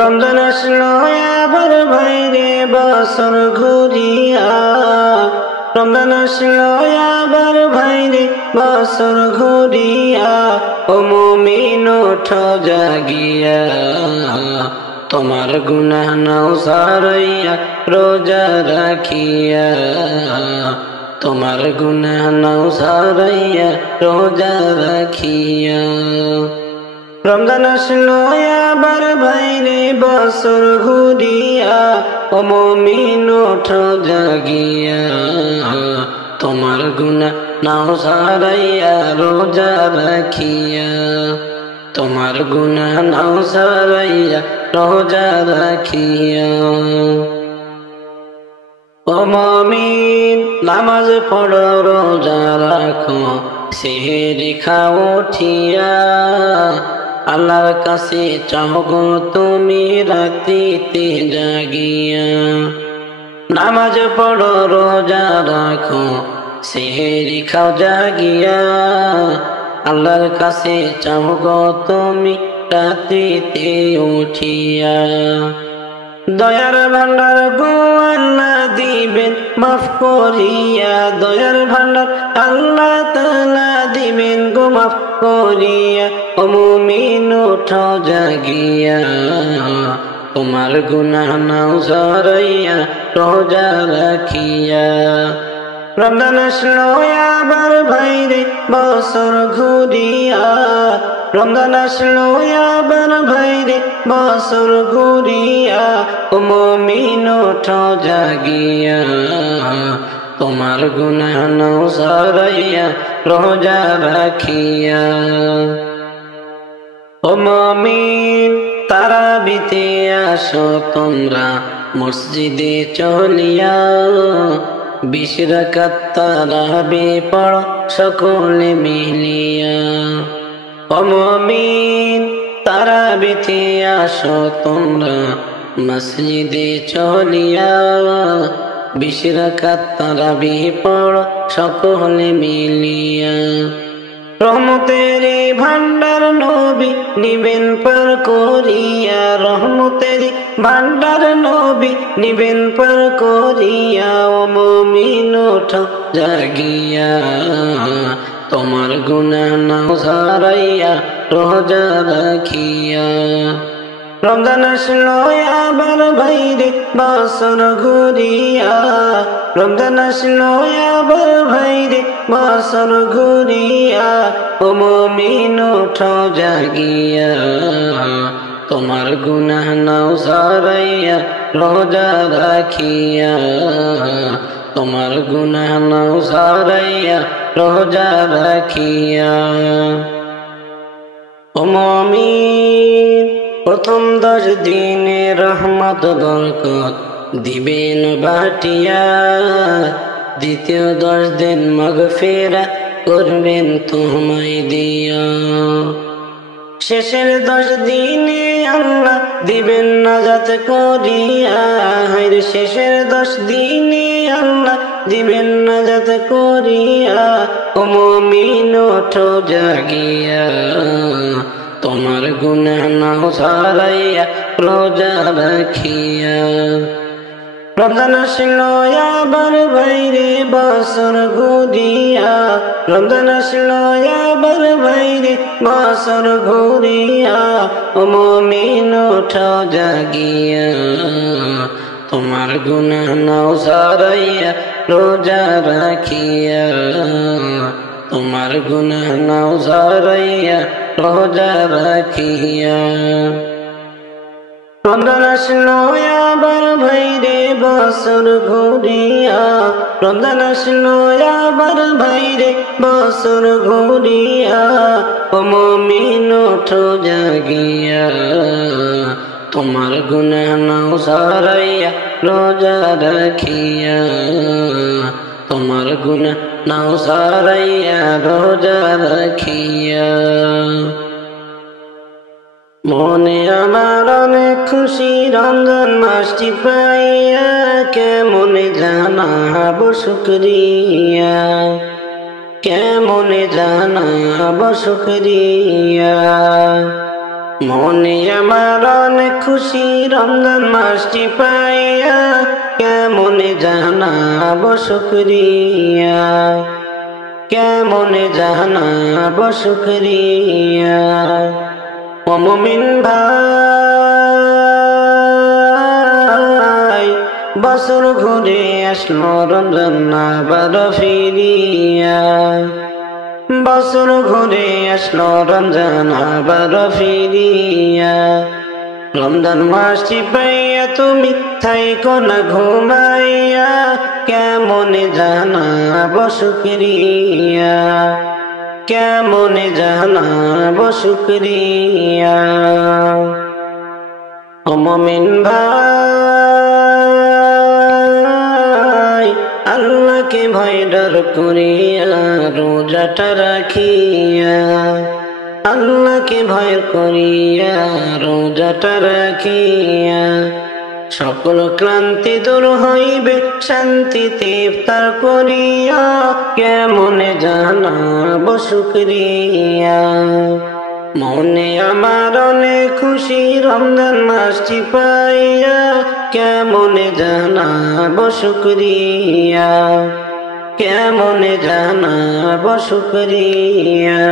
রমজান আসলো আবার বাইরে বছর ঘুরিয়া, রমজান আসলো আবার বাইরে বছর ঘুরিয়া। ও মুমিন ওঠো জাগিয়া, তোমার গুনাহ নাও সারাইয়া রোজা রাখিয়া, তোমার গুনাহ নাও সারাইয়া রোজা রাখিয়া। রমজান আসলো আবার বাইরে বছর ঘুরিয়া, ও মুমিন ওঠো জাগিয়া, তোমার গুনাহ নাও সারাইয়া রোজা রাখিয়া, তোমার গুনাহ নাও সারাইয়া রোজা রাখিয়া। ও মুমিন নামাজ পড়ো রোজা রাখো, সেহরি খাও উঠিয়া, আল্লাহর কাছে চাও গো তুমি রাত্রিতে জাগিয়া। নামাজ পড়ো রোজা রাখো, সেহরি খাও জাগিয়া, আল্লাহর কাছে চাও গো তুমি রাত্রিতে উঠিয়া। দয়ার ভান্ডার গো আল্লাহ দিবেন মাফ করিয়া, দয়ার ভান্ডার আল্লাহ তাআলা দিবেন গো মাফ করিয়া। ও মুমিন ওঠো জাগিয়া, তোমার গুনাহ নাও সারাইয়া রোজা রাখিয়া। রমজান আসলো আবার বাইরে বছর ঘুরিয়া, রমজান আসলো আবার বাইরে বছর ঘুরিয়া। ও মুমিন ওঠো জাগিয়া, তোমার গুনাহ নাও সারাইয়া রোজা রাখিয়া। ও মুমিন তারাবিতে আসো তোমরা মসজিদে চলিয়া, 20 রাকাত তারাবি পড়ো সকলে মিলিয়া। ও মুমিন তারাবিতে আসো তোমরা মসজিদে চলিয়া, 20 রাকাত তারাবি পড়ো সকলে মিলিয়া। রহমতের ভান্ডার নবী নিবেন পার করিয়া, রহমতের ভান্ডার নবী নিবেন পার করিয়া। ও মুমিন ওঠো জাগিয়া, তোমার গুনাহ নাও সারাইয়া রোজা রাখিয়া। রমজান আসলো আবার বাইরে বছর ঘুরিয়া, রমজান আসলো আবার বাইরে বছর ঘুরিয়া। ও মুমিন ওঠো জাগিয়া, তোমার গুনাহ নাও সারাইয়া রোজা রাখিয়া, তোমার গুনাহ নাও সারাইয়া রোজা রাখিয়া। ও মুমিন প্রথম 10 দিনে রহমত বরকত দিবেন বাটিয়া, দ্বিতীয় 10 দিন মাগফিরাত করবেন তোমায় দিয়া। শেষের 10 দিনে আল্লাহ দিবেন নাজাত করিয়া, শেষের 10 দিনে আল্লাহ দিবেন নাজাত করিয়া। ও মুমিন ওঠো জাগিয়া, তোমার গুনাহ নাও সারাইয়া রোজা রাখিয়া। রমজান আসলো আবার বাইরে বছর ঘুরিয়া, রমজান আসলো আবার বাইরে বছর ঘুরিয়া। ও মুমিন ওঠো জাগিয়া, তোমার গুনাহ নাও সারাইয়া রোজা রাখিয়া, তোমার গুনাহ নাও সারাইয়া রোজা রাখিয়া। রমজান আসলো আবার বাইরে বছর ঘুরিয়া, রমজান আসলো আবার বাইরে বছর ঘুরিয়া। ও মুমিন ওঠো জাগিয়া, তোমার গুনাহ নাও সারাইয়া রোজা রাখিয়া, তোমার গুনাহ নাও সারাইয়া রোজা রাখিয়া। মনে আমার অনেক খুশি রমজান মাসটি পাইয়া, কেমনে জানাবো শুকরিয়া, কেমনে জানাবো শুকরিয়া। মনে আমার অনেক খুশি রমজান মাসটি পাইয়া, কেমনে জানাবো শুকরিয়া, কেমনে জানাবো শুকরিয়া। ও মুমিন ভাই, বছর ঘুরে আসলো রমজান আবার ফিরিয়া, বছর ঘুরে আসলো রমজান আবার ফিরিয়া। রমজান মাসটি পাইয়া তুমি থাইকো না ঘুমাইয়া, কেমনে জানাবো শুকরিয়া, কেমনে জানাবো শুকরিয়া। ও মুমিন ভাই, আল্লাহকে ভয় ডর করিয়া রোজাটা রাখিয়া, আল্লাহকে ভয় করিয়া রোজাটা রাখিয়া। সকল ক্লান্তি দূর হইবে শান্তিতে ইফতার করিয়া, কেমনে জানাবো শুকরিয়া। মনে আমার অনেক খুশি রমজান মাসটি পাইয়া, কেমনে জানাবো শুকরিয়া, কেমনে জানাবো শুকরিয়া।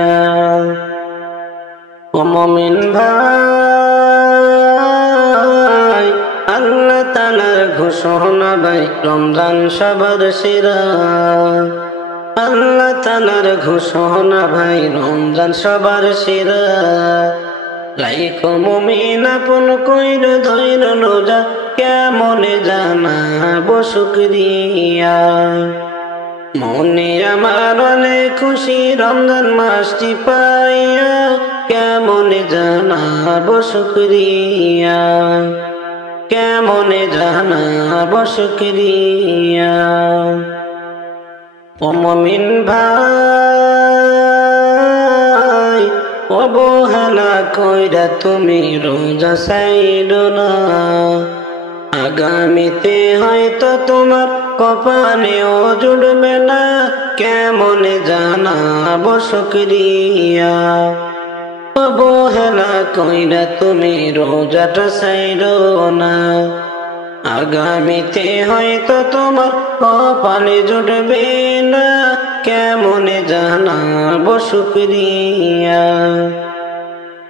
ও মুমিন ভাই, আল্লাহ তাআলার ঘোষণা ভাই রমজান সবার সেরা, আল্লাহ তাআলার ঘোষণা ভাই রমজান সবার সেরা। লাইকো মুমিন আপন কইর ধৈর রোজা, কেমনে জানাবো শুকরিয়া। মনে আমার অনেক খুশি রমজান মাসটি পাইয়া, কেমনে জানাবো শুকরিয়া, কেমনে জানাবো শুকরিয়া। ও মুমিন ভাই, অবহেলা কইরা তুমি রোজা ছাইড়ো না, আগামীতে হয়তো তোমার কপালেও জুড়বে না, কেমনে জানাবো শুকরিয়া। অবহেলা কইরা তুমি রোজাটা ছাইড়ো না, আগামীতে হয়তো তোমার কপালে জুটবে না, কেমনে জানাবো শুকরিয়া।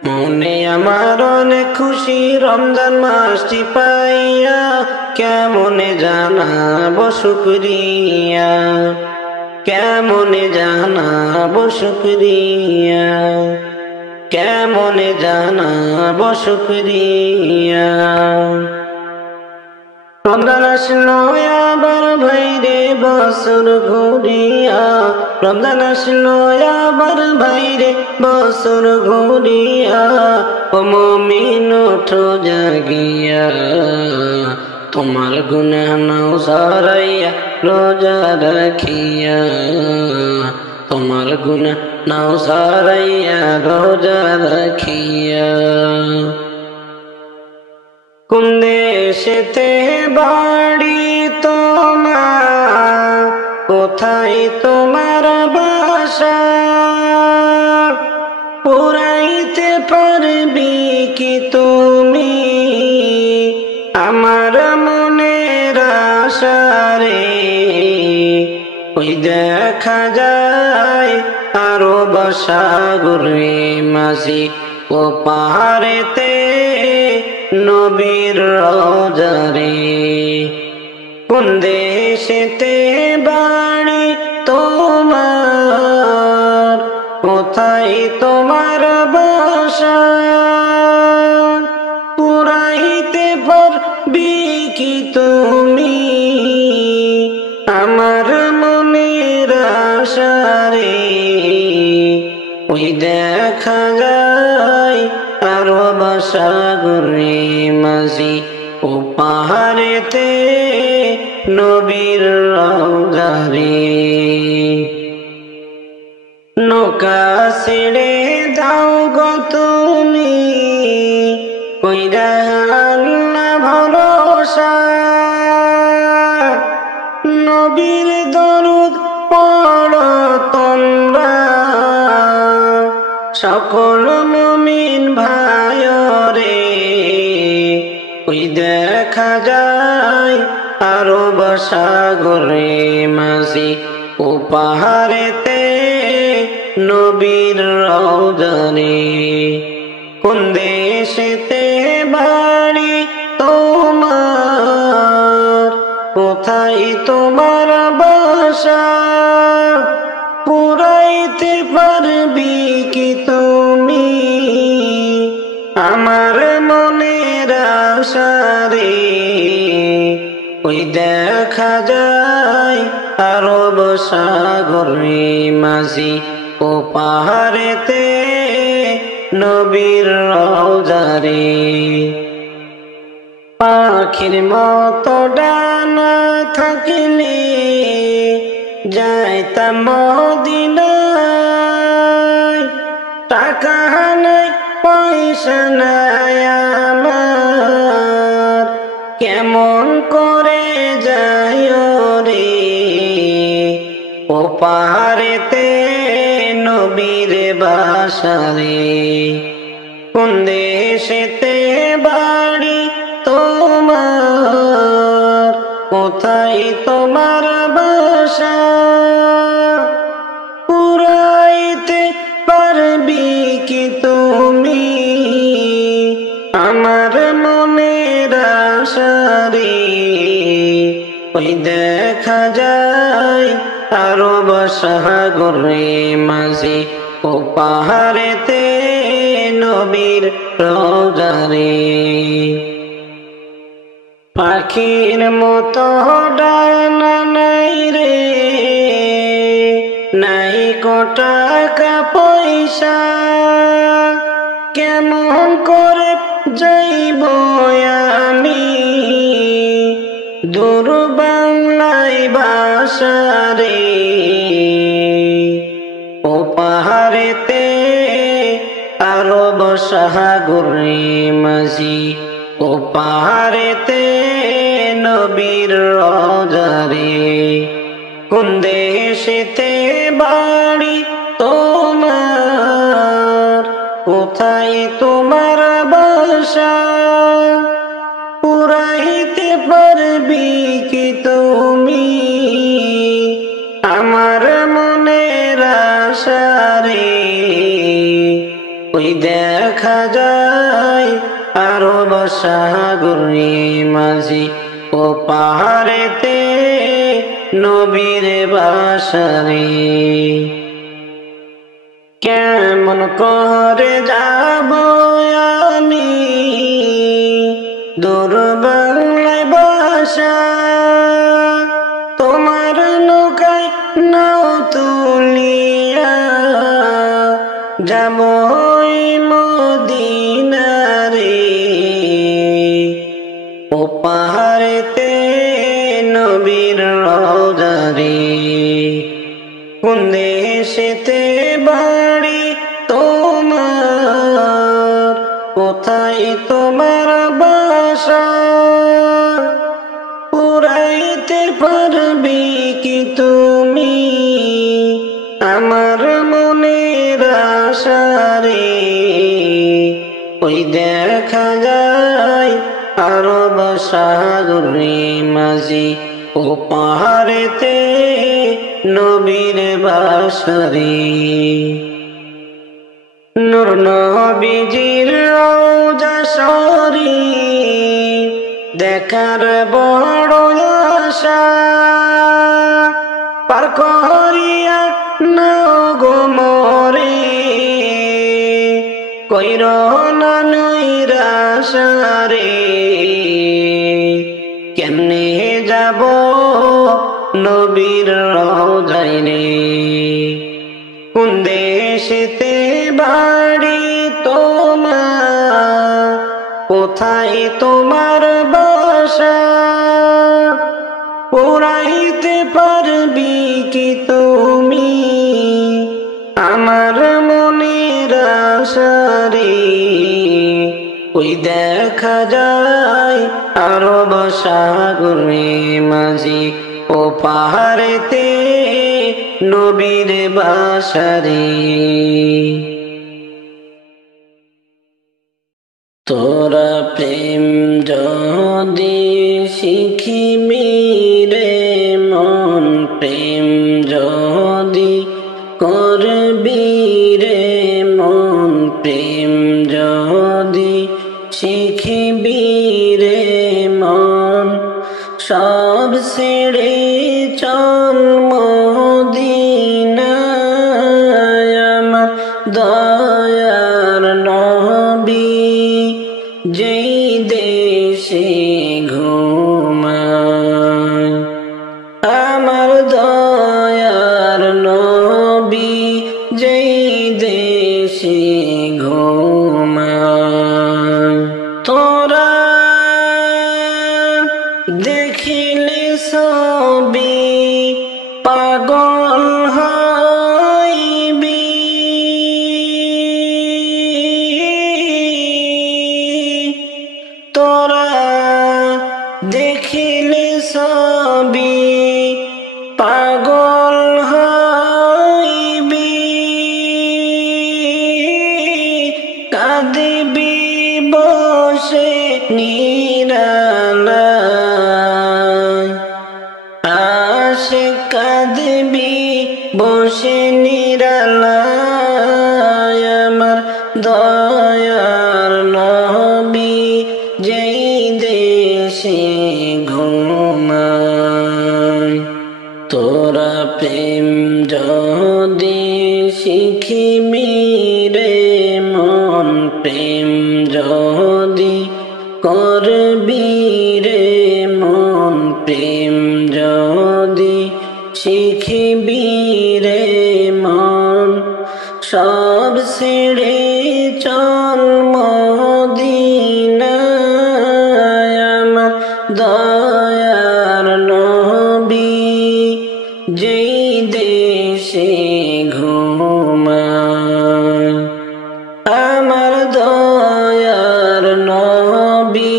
মনে আমার অনেক খুশি রমজান মাসটি পাইয়া, কেমনে জানাবো শুকরিয়া, কেমনে জানাবো শুকরিয়া, কেমনে জানাবো শুকরিয়া। রমজান আসলো আবার ভাইরে বছর ঘুরিয়া, রমজান আসলো আবার ভাইরে বছর ঘুরিয়া। ও মুমিন ওঠো জাগিয়া, তোমার গুনাহ নাও সারাইয়া রোজা রাখিয়া, তোমার গুনাহ নাও সারাইয়া রোজা রাখিয়া। কোন দেশেতে বাড়ি তোমার, কোথায় তোমার বাসা, পুরাইতে পারবি কি তুমি আমার মনের আশা রে। ওই দেখা যায় আরো বসাগরে মাঝি ও পাহাড়েতে নবীর রওজা রে। কোন দেশেতে বাড়ি তোমার, কোথায় তোমার বাসা, পুরাইতে পারবি কি তুমি আমার মনের আশা রে। ওই দেখা যায় আরো বসাগরে মাঝি ও পাহাড়েতে নবীর রওজা রে। নৌকা ছেড়ে দাও গো তুমি কইরা আল্লাহ ভরসা, নবীর দরুদ পড়ো তোমরা সকল মুমিন ভাই ওই দেখা যায় আরব সাগরে মাঝি ও পাহাড়েতে নবীর রওজারে। কোন দেশেতে বাড়ি তোমার, কোথায় তোমার বাসা, পুরাইতে পারবি কি তুমি আমার মনের আশা রে। ওই দেখা যায় আরব সাগরে মাঝি ও পাহাড়েতে নবীর রওজারে। পাখির মতো ডানা থাকলে যাইতাম মদিনায়, টাকা নাই পয়সা নাই আমার, কেমন করে যায় রে। ও পাহাড়েতে নবীর বাসারে। কোন দেশেতে বাড়ি তোমার, কোথায় তোমার বাসা, পুরাইতে পারবি কি তুমি আমার মনের আশা রে। ওই দেখা যায় আরব সাগরে মাঝি ও পাহাড়েতে নবীর রওজারে। পাখির মতো ডানা নাই রে, নাই কো টাকা পয়সা, কেমন করে যাইব আমি দূর বাংলায় বাসা রে। ও পাহাড়েতে আরব সাগরে মাঝি ও পাহাড়েতে নবীর রওজারে। কোন দেশেতে বাড়ি তোমার, কোথায় তোমার বাসা, পুরাইতে পারবি কি তুমি আমার মনের আশা রে। ওই দেখা যায় আরব সাগরে মাঝি ও পাহাড়েতে নবীর বাসারে। কেমন করে যাব আমি দূর বাংলায় বাসা, তোমার নৌকায় নাও তুলিয়া যাব মদিনা রে। ও পাহাড়েতে নবীর রওজারে। কোন দেশেতে বাড়ি তোমার, কোথায় তোমার বাসা, পুরাইতে পারবি কি তুমি আমার মনের আশা রে। ওই দেখা যায় আরব সাগরে মাঝি ও পাহাড়েতে নবীর বাসারে। নূর নবীজির রওজা শরীফ দেখার বড় আশা, পার করিয়া নাও গো মোরে কইর না নৈরাশা রে। কেমনে যাব নবীর রওজায় রে। কোন দেশেতে বাড়ি তোমার, কোথায় তোমার বাসা, পুরাইতে পারবি কি তুমি আমার মনের আশা রে। ওই দেখা যায় আরব সাগরে মাঝি ও পাহাড়েতে নবীর বাসারে। তোরা প্রেম যদি শিখিবি রে মন, প্রেম যদি করবি রে মন, প্রেম যদি শিখিবি রে মন, সব ছেড়ে চল মদিনায় আমার দয়ার নবী যেই দেশে ঘুমায়। আমার দয়ার নবী যেই দেশে ঘুমায়। তোরা দেখিলে ছবি পাগল হইবি, তোরা দেখিলে ছবি পাগল হইবি, কাঁদিবি বসে নিরালায়, আশিক কাঁদিবি বসে নিরালায়। আমার দয়ার নবী যেই দেশে ঘুমায়। তোরা প্রেম যদি শিখিবি রে মন, প্রেম যদি করবি রে মন, প্রেম যদি শিখিবি রে মন, সব ছেড়ে চল মদিনায় আমার দয়ার নবী যেই দেশে ঘুমায়। আমার দয়ার নবী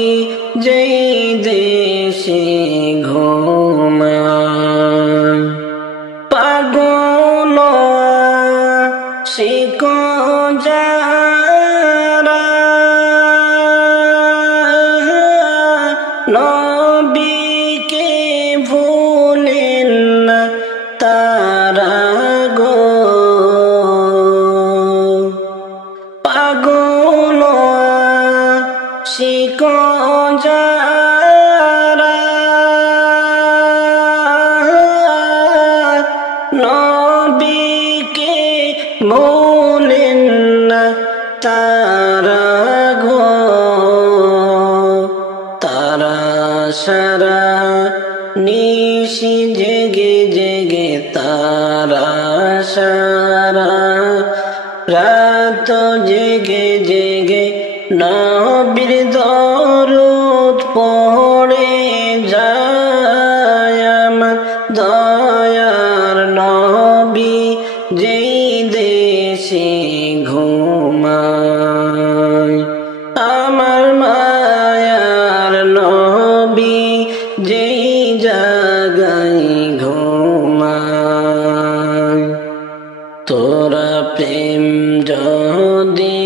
যেই দেশে ঘুমায়। পাগল আশিক যারা নবীকে ভুলেন না তারা গো, পাগল আশিক যারা নবীকে ভুলেন না তারা গো, তারা সারা নিশি জেগে জেগে, তারা সারা রাত জেগে জেগে নবীর দরুদ পড়ে যায়। আমার দয়ার নবী যেই দেশে ঘুমায়। আমার মায়ার নবী যেই জাগায় ঘুমায়। তোরা প্রেম যদি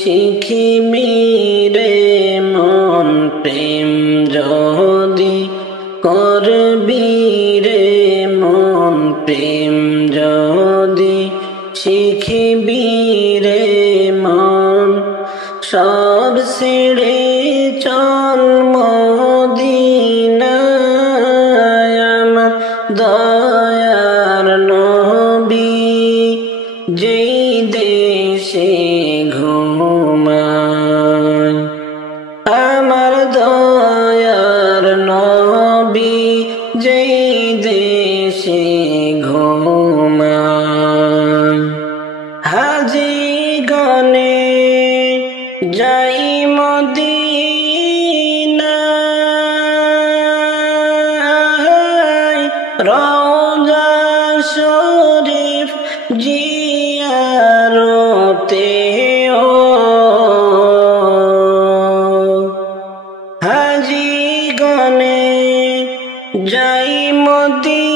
শিখিবি রে মন, প্রেম যদি করবি রে মন, প্রেম যদি শিখিবি রে মন, সব ছেড়ে চল মদিনায় আমার দয়ার নবী যেই দেশে ঘুমায়। আমার দয়ার নবী যেই দেশে ঘুমায়। হাজি গনে যাই মদিনায়, রওজা শরীফ জিয়ারতে ও, হাজি গনে যাই মদিনায়,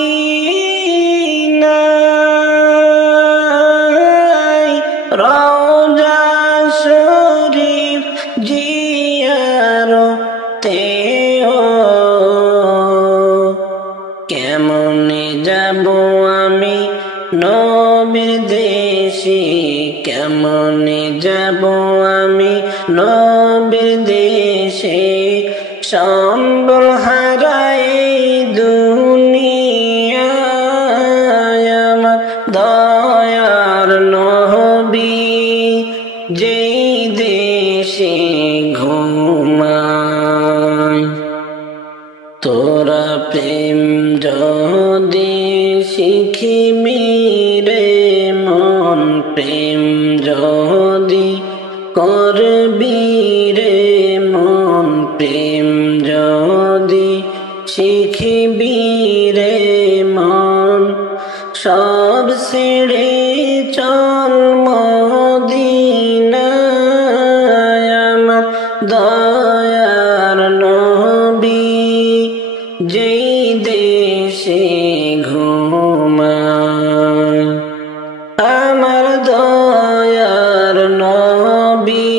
রওজা শরীফ জিয়ারতে ও কেমনে যাব আমি নবীর দেশে, কেমনে যাব আমি নবীর দেশে, সম্বল হারাই দুনিয়ায় আমার দয়ার নবী যেই দেশে ঘুমায়। তোরা প্রেম যদি শিখিবি রে মন, প্রেম যদি করবি রে মন, প্রেম যদি শিখিবি রে মন, সব ছেড়ে চল মদিনায় আমার দয়ার নবী যেই দেশে ঘুমায়। আমার দয়ার নবী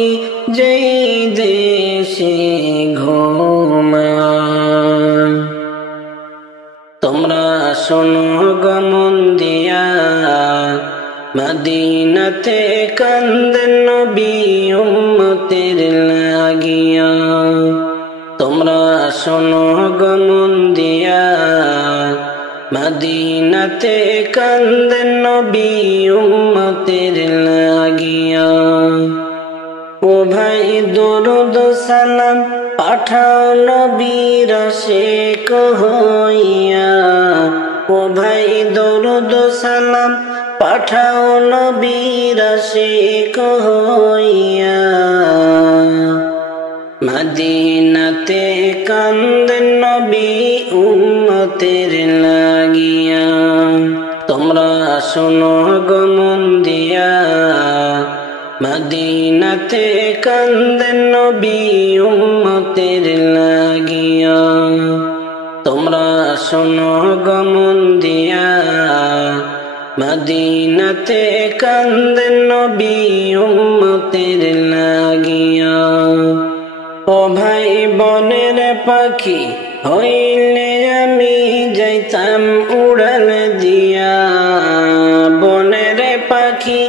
যেই দেশে ঘুমায়। তোমরা শোনো গো মন দিয়া, মদিনাতে কান্দেন নবী উম্মতের লাগিয়া। তোমরা শোনো গো মন দিয়া, মদিনাতে কান্দেন নবী উম্মতের লাগিয়া। ও ভাই দরুদ সালাম পাঠাও নবীর আশিক হইয়া, ও ভাই দরুদ সালাম পাঠাও নবীর আশিক হইয়া। মদিনাতে কান্দেন নবী উম্মতের লাগিয়া। তোমরা শোনো গো মন দিয়া, মদিনাতে কান্দেন নবী উম্মতের লাগিয়া। তোমরা শোনো গো মন দিয়া, মদিনাতে কান্দেন নবী উম্মতের লাগিয়া। ও ভাই বনের পাখি হইলে আমি যাইতাম উড়াল দিয়া, বনের পাখি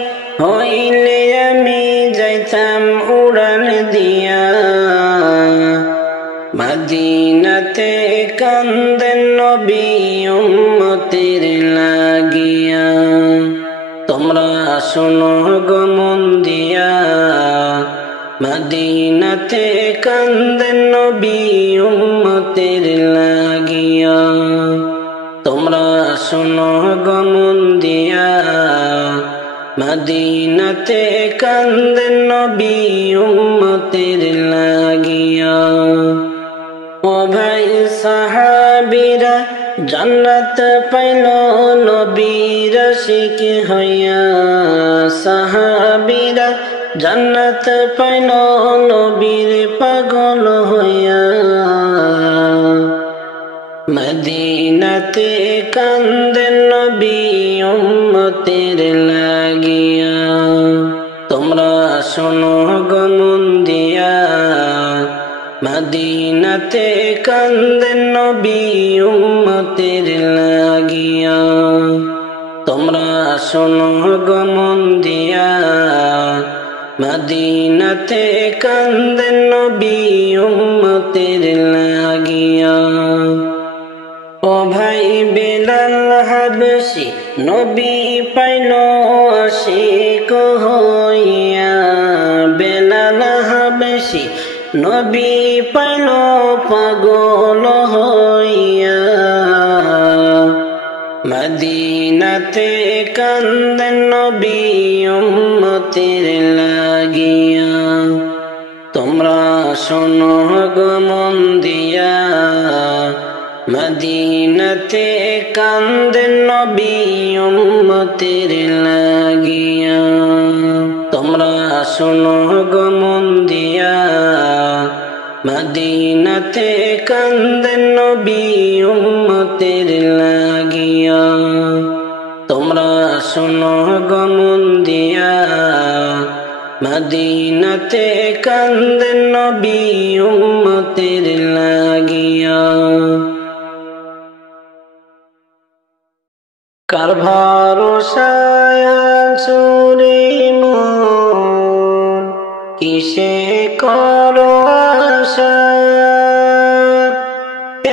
হইলে আমি যাইতাম উড়াল দিয়া। মদিনাতে কান্দেন নবী উম্মতের লাগিয়া। তোমরা শোনো গো মন দিয়া, মদিনাতে কান্দেন নবী উম্মতের লাগিয়া। তোমরা শোনো গো মন দিয়া, মদিনাতে কান্দেন নবী উম্মতের লাগিয়া। ও ভাই সাহাবীরা জান্নাত পাইল নবীর আশিক হইয়া, সাহাবীরা জান্নাত পাইল নবীর পাগল হইয়া। মদিনাতে কান্দেন নবী উম্মতের লাগিয়া। তোমরা শোনো গো মন দিয়া, মদিনাতে কান্দেন নবী উম্মতের লাগিয়া। তোমরা শোনো গো মন দিয়া, মদিনাতে কান্দেন নবী উম্মতের লাগিয়া। ও ভাই বেলাল হাবশী নবী পাইল আশিক হইয়া, বেলাল হাবশী নবী পাইল পাগল হইয়া। মদিনাতে কান্দেন নবী উম্মতের লাগিয়া। তোমরা শোনো গো মন দিয়া, মদিনাতে কান্দেন নবী উম্মতের লাগিয়া। তোমরা শোনো গো মন দিয়া, মদিনাতে কান্দেন নবী উম্মতের লাগিয়া। তোমরা শোনো গো মন দিয়া, মদিনাতে কান্দেন নবী উম্মতের লাগিয়া। কার ভরসায় আছো রে মন, কিসে করো আশা?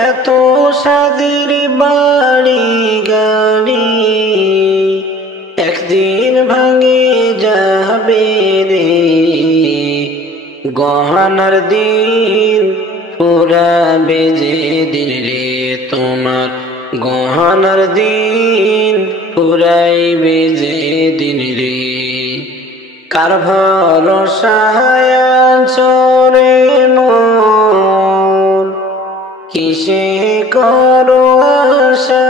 এত সাদের বাড়ি গাড়ি একদিন ভাঙে যাবে রে। গহনার দিন ফুরাবে যে দিন রে, তোমার গহনার দিন ফুরাইবে যে দিন রে। কার ভরসায় আছো রে মন, কিসে করো আশা?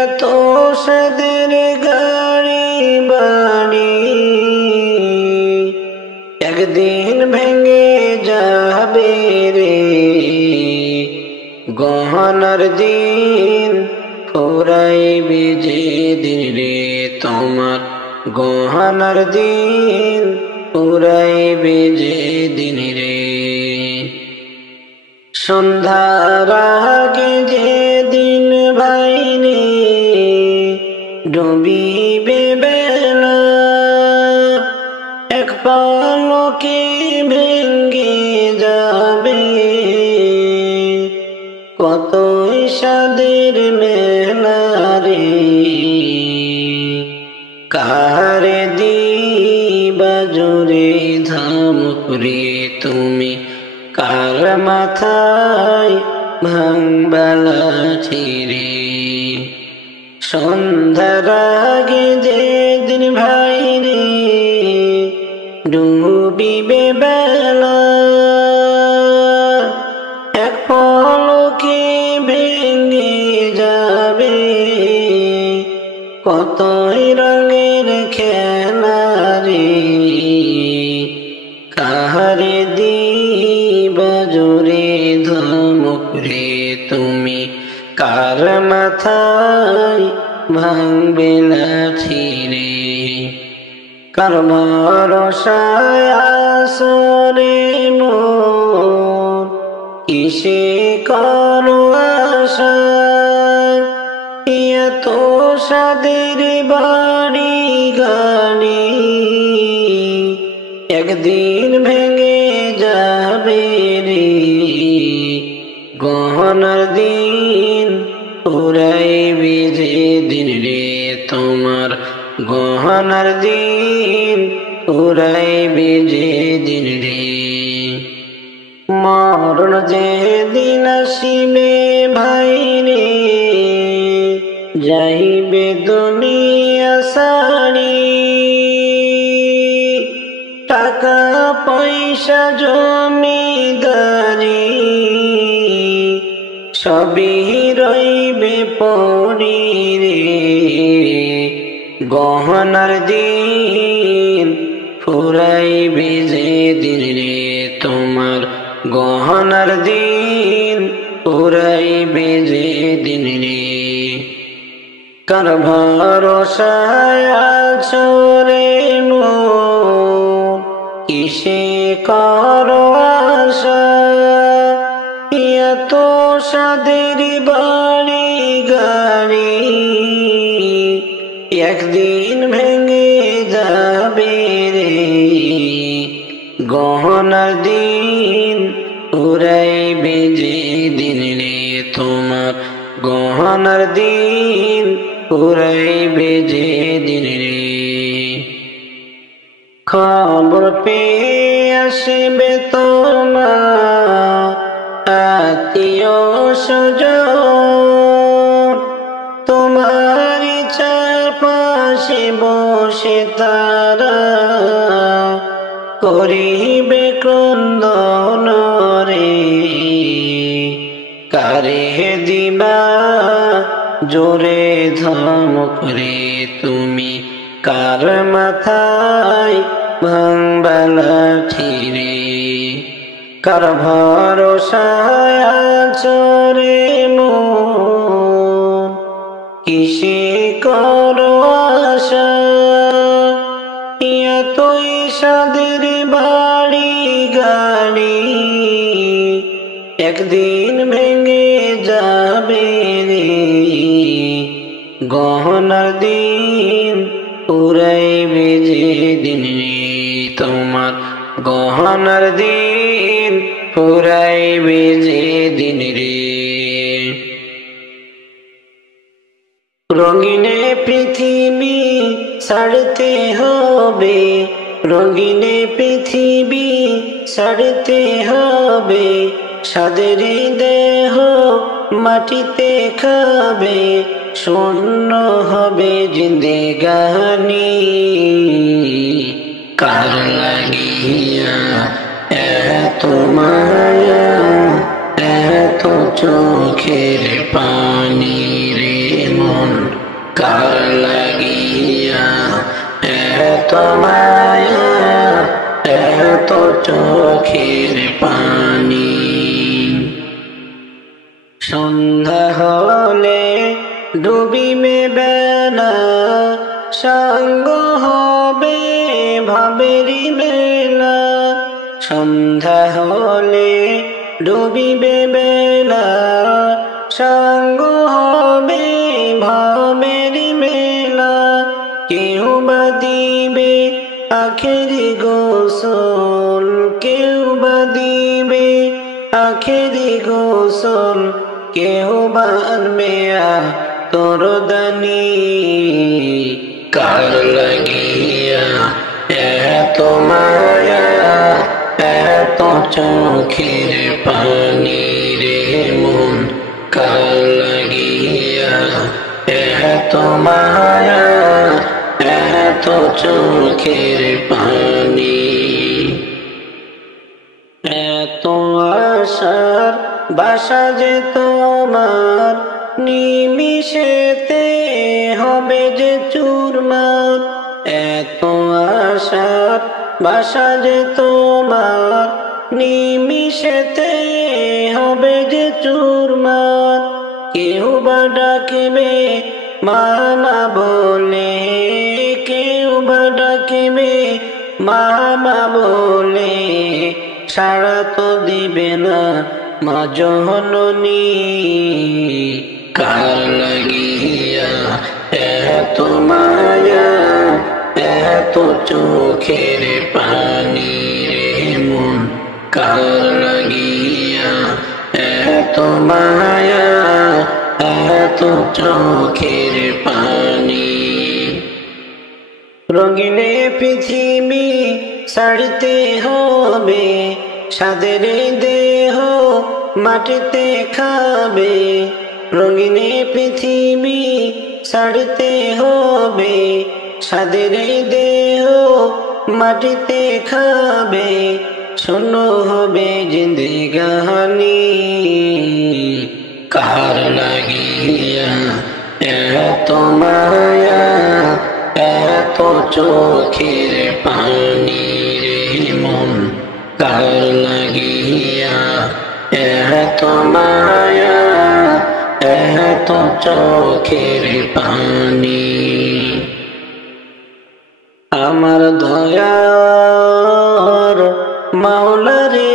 এত সাদের গাড়ি বাড়ি একদিন ভেঙে যাবে রে। গহনার দিন ফুরাইবে যে দিন রে, তোমার গহনার দিন ফুরাইবে যে দিন রে। সন্ধ্যার আগে যে দিন ভাইরে ডুবিবে বেলা, এক পলকে ভেঙে যাবে কতই সাদের মেলা রে। কারে দিবা জোরে ধমক রে তুমি, কার মাথায় ভাঙবা লাঠি রে। সন্ধ্যার আগে যে দিন ভাইরে ডুবিবে বেলা, এক পলকে ভেঙে যাবে কতই রঙের খেলা রে। কাহারে দিবা জোরে ধমক রে তুমি, কার মাথায় ভাঙবে লাঠি রে। কার ভরসায় আছো রে মন, কিসে করো আশা? এত সাদের বাড়ি গাড়ি একদিন ভেঙে যাবে রে। গহনার দিন ফুরাইবে যে দিন রে, তোমার গহনার দিন ফুরাইবে যে দিন রে। মরণ যে দিন আসিবে ভাইরে যাইবে দুনিয়া সারি, টাকা পয়সা জমিদারি সবই রইবে পড়ি রে। গহনার দিন ফুরাইবে যে দিন রে, তোমার গহনার দিন ফুরাইবে যে দিন রে। কার ভরসায় আছো রে মন, কিসে করো আশা? এত সাদের বাড়ি গাড়ি একদিন ভেঙে যাবে রে। গহনার দিন ফুরাইবে যে দিন রে, তোমার গহনার দিন ফুরাইবে যে দিন রে। খবর পেয়ে আসবে তোমার আত্মীয় স্বজন, তোমার চারপাশে বসে তারা করিবে ক্রন্দন রে। কারে দিবা জোরে ধমক রে তুমি, কার মাথায় ভাঙবা লাঠি রে। কার ভরসায় আছো রে মন, কিসে করো আশা? একদিন ভেঙে যাবে রে গহনার দিন পুরাইবে যেদিন রে তোমার গহনার দিন পুরাইবে যেদিন রে রঙিনে পৃথিবী ছাড়তে হবে রঙিনে পৃথিবী ছাড়তে হবে সাদের দেহ মাটিতে খাবে শূন্য হবে জিন্দেগানি কার লাগিয়া এত মায়া এত চোখের পানি রে মন কার লাগিয়া এত মায়া এত চোখের পানি সন্ধ্যা হলে ডুবিবে বেলা সাঙ্গ হবে ভাবেরি মেলা সন্ধ্যা হলে ডুবিবে বেলা সাঙ্গ হবে ভাবেরি মেলা কেউ বা দিবে আখেরি গোসল কেউ বা দিবে আখেরি গোসল কেউ বা আনবে তরদানি কার লাগিয়া এত মায়া এত চোখের পানি রে মন কার লাগিয়া এত মায়া এত চোখের পানি এত আশার বাসা যে তোমার নিমিষেতে হবে যে চুরমার এত আশার বাসা যে তোমার নিমিষেতে হবে যে চুরমার কেউ বা ডাকবে মামা বলে কেউ বা ডাকবে মামা বলে সাড়া তো দিবে না মা জননী কার লাগিয়া এত মায়া এত চোখের পানি রে মন কার লাগিয়া এত মায়া এত চোখের পানি রঙিনে পৃথিবী ছাড়তে হবে সাদের দেহ মাটিতে খাবে রঙিনে পৃথিবী ছাড়তে হবে সাদের দেহ মাটিতে খাবে শূন্য হবে জিন্দেগানি কার লাগিয়া এত মায়া এত চোখের পানি রে মন কার লাগিয়া এত মায়া এত চোখের পানি আমার দয়ার মাওলা রে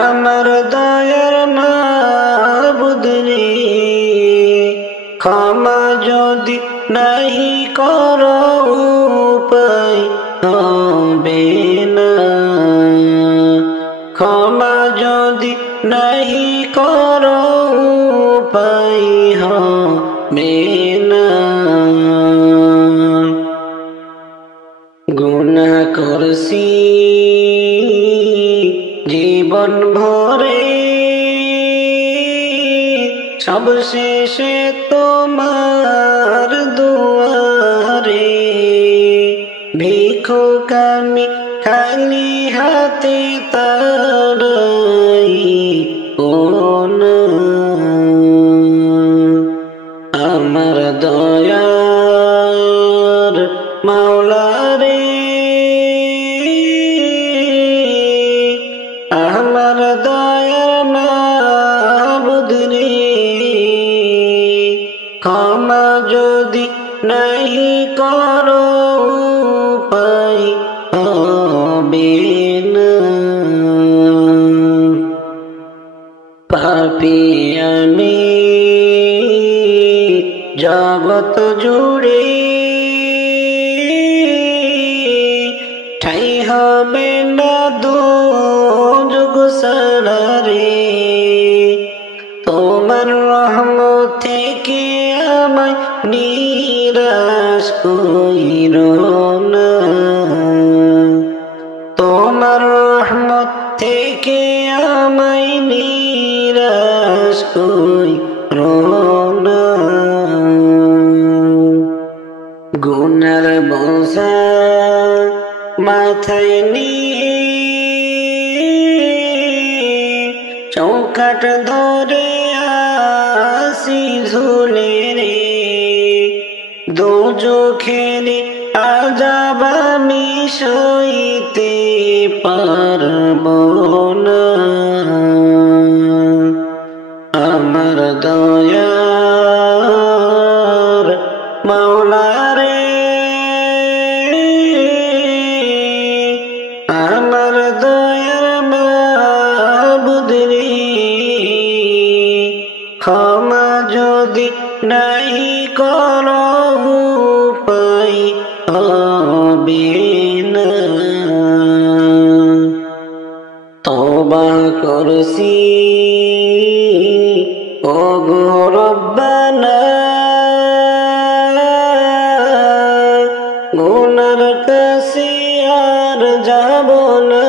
আমার দয়ার মাবুদ রে ক্ষমা যদি নাহি করো উপায় হবে না ক্ষমা যদি নাহি করো উপায় হবে না গুনাহ করছি জীবন ভরে সবশেষে তোমার দুয়ারে ভিক্ষুক আমি খালি হাতে তাড়াই আমার দয়ার মাওলা রে আমার দয়ার মাবুদ রে ক্ষমা যদি নাহি করো উপায় হবে না পিয়ামি জগত জুড়ে ঠাই হবে না দোজখ সালারে তোমার রহমত থেকে আমায় নিরাশ কইরো না তোমার রহমত থেকে আমায় নিরাশ কইরো না গুনার বোঝা মাথায় নিয়ে চৌকাঠ ধরে আসি ঝুলে রে দোজখের আযাব আমি সইতে পারবো না আমার দয়ার মাওলা রে আমার দয়ার মাবুদ রে ক্ষমা যদি নাই করো উপায় হবে না তওবা করছি ওগো রব্বানা গুনার কাছে আর যাব না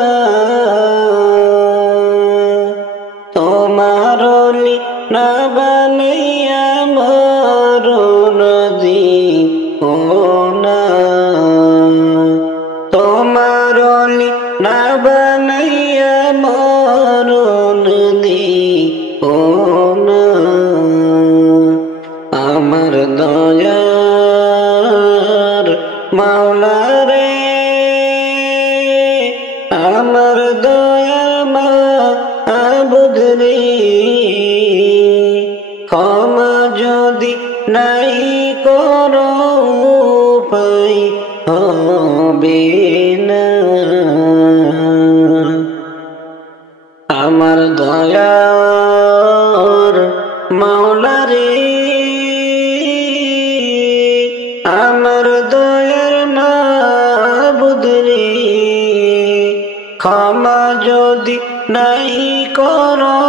তোমার ওলি না বানাইয়া মরণ দিও না তোমার ওলি না বানাইয়া মরণ দিও না আমার দয়ার মাওলা রে আমার দয়ার মাবুদ রে ক্ষমা যদি নাই করো উপায় হবে না আমার দয়ার মাওলা রে আমার দয়ার মাবুদ রে ক্ষমা যদি নাই করো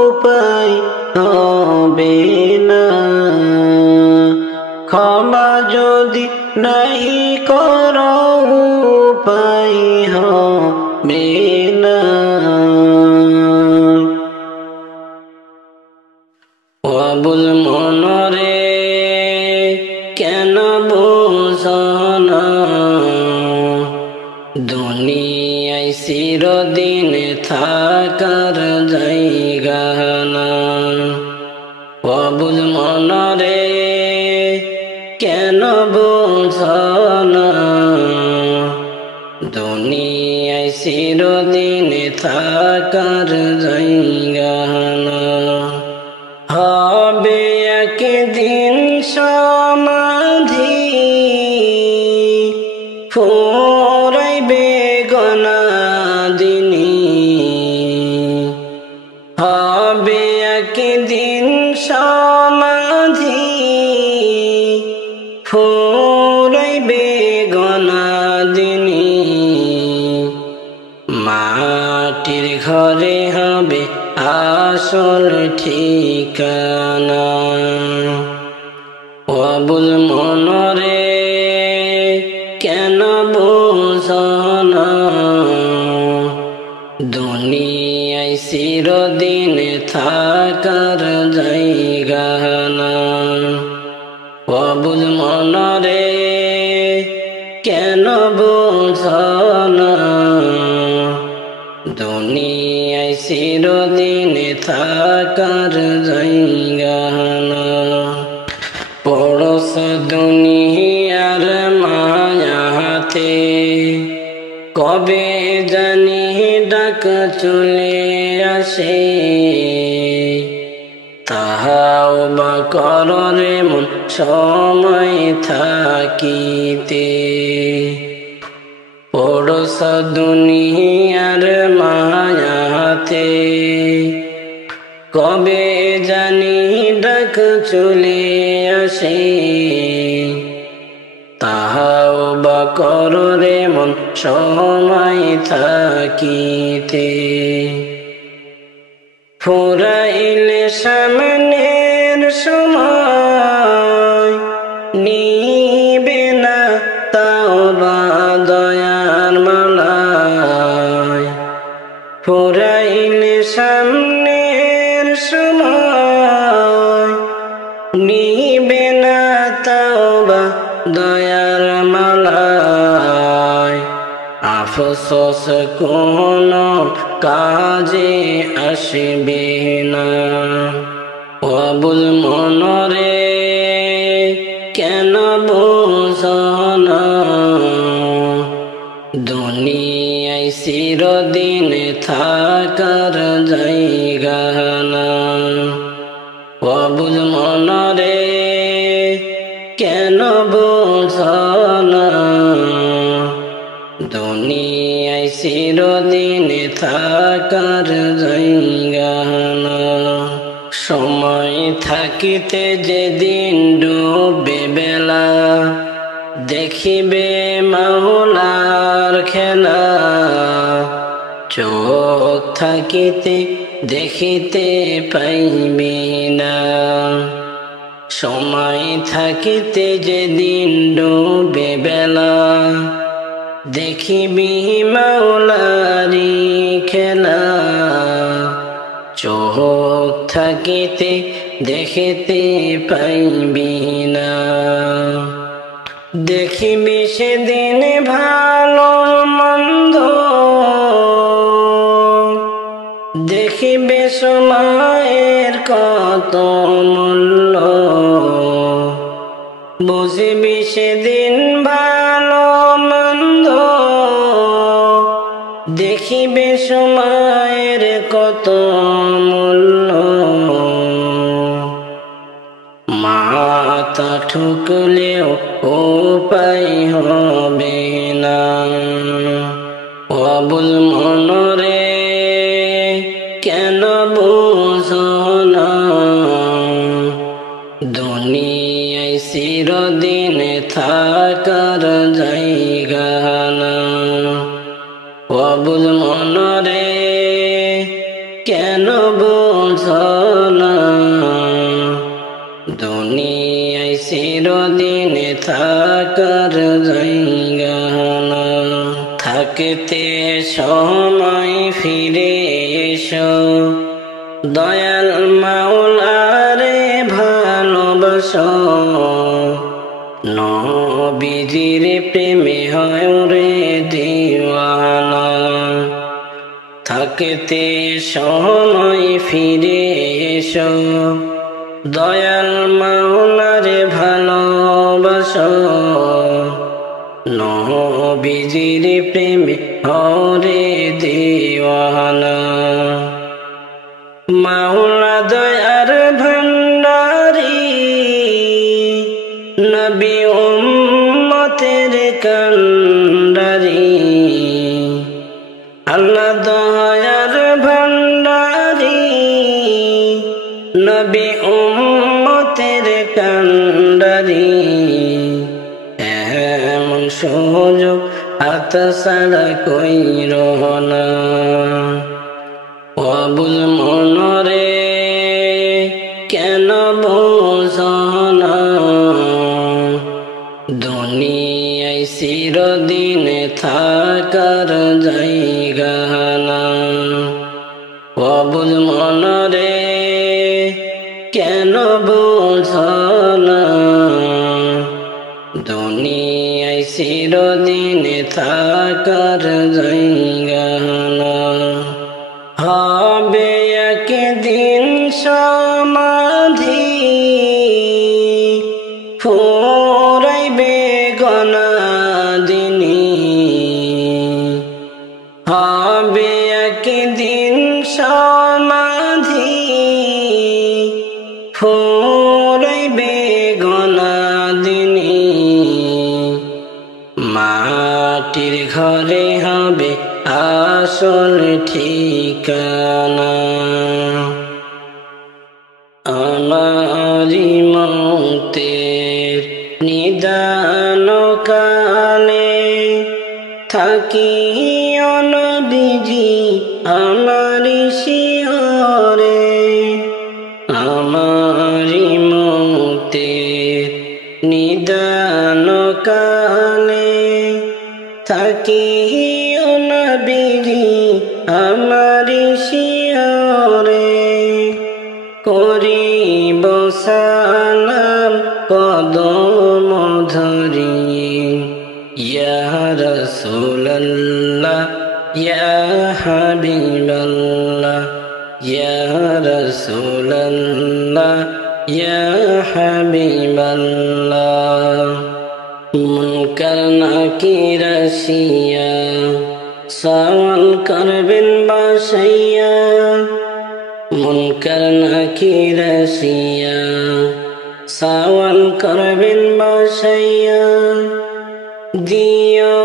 উপায় হবে না ক্ষমা যদি নাই করো উপায় হবে না আবুল মনরে কেন বুঝো না দুনিয়ায় চিরদিন থাকার জায়গা না আবুল মনরে কেন বুঝো না দুনিয়ায় চিরদিন থাকার জায়গা না হবে একদিন সমাধি ফুরাইবে গনাদিনী হবে একদিন সমাধি ফুরাইবে গনাদিনী মাটির ঘরে হবে আসল ঠিকানা আবুল মনরে কেন বুঝো না দুনিয়ায় চিরদিন থাকার জায়গা না আবুল মনরে কেন বুঝো না দুনিয়ায় চিরদিন থাকার জায়গা না পড়স দুনিয়ার মায়াতে কবে জানি ডাক চলে আসে তাহাও বা কররে মন সময় থাকিতে পড়স দুনিয়ার মায়াতে কবে চলে আসে তাহাও বা করো রে মন সময় থাকিতে ফুরাইলে সামনের সময় নিবে না তাওবা দয়ার মালায় ফুরাইলে সামনের সময় নিবে না তাওবা দয়ার মালায় আফসোস কোনো কাজে আসবে না অবুল মনরে কেন বুঝো না দুনিয়ায় চিরদিন থাকার জায়গা না অবুল মনরে কেন বুঝো না দুনিয়ায় চিরদিন থাকার জায়গা না সময় থাকিতে যেদিন ডুবে বেলা দেখিবে মাওলার খেলা চোখ থাকিতে দেখিতে পাইবে না সময় থাকিতে যেদিন ডুবে বেলা দেখিবি মাওলারি খেলা চোখ থাকিতে দেখিতে পাইবি না দেখিবি সেদিন ভালো মন্দ দেখিবে সময়ের কত মূল্য বুঝিবি সেদিন ভালো মন্দ দেখিবে সময়ের কত মূল্য মাথা ঠুকলেও উপায় হবে না অবুল মনরে কেন বুঝো না দুনিয়ায় চিরদিন থাকার জায়গা না অবুল মনরে কেন বুঝো না দুনিয়ায় চিরদিন থাকার জায়গা না থাকতে সময় ফিরে এসো দয়াল মাওলারে ভালোবাসো নবীজির প্রেমে হয় রে দিওয়ানা থাকতে সময় ফিরে এসো দয়াল মাওলারে ভালোবাসো নবীজির প্রেমে হরে দিওয়ানা মাওলা দয়ার ভান্ডারি নবী উম্মতের কান্ডারি আল্লাহ দয়ার ভান্ডারি নবী উম্মতের কান্ডারি এমন সুযোগ হাতছাড়া কইরো না অবুল মনরে কেন বুঝো না দুনিয়ায় চিরদিন থাকার জায়গা না অবুল মনরে কেন বুঝো না দুনিয়ায় চিরদিন থাকার জায়গা না হবে একদিন সমাধি ফুরাইবে গণাদিনী হবে একদিন সমাধি ফুরাইবে গণাদিনী মাটির ঘরে হবে আসল ঠিকানা আমারি থাকিও নবীজি আমারি শিয়রে আমারি মৌতের নিদান কালে থাকিও নবীজি আমারি শিয়রে করিব সালাম কদম ধরিয়ে ইয়া রাসূলুল্লাহ ইয়া হাবিবাল্লাহ ইয়া রাসূলুল্লাহ ইয়া হাবিবাল্লাহ মুনকার নাকির আসিয়া সওয়াল করবেন বাসাইয়া মুনকার নাকির আসিয়া সওয়াল করবেন বাসাইয়া দিও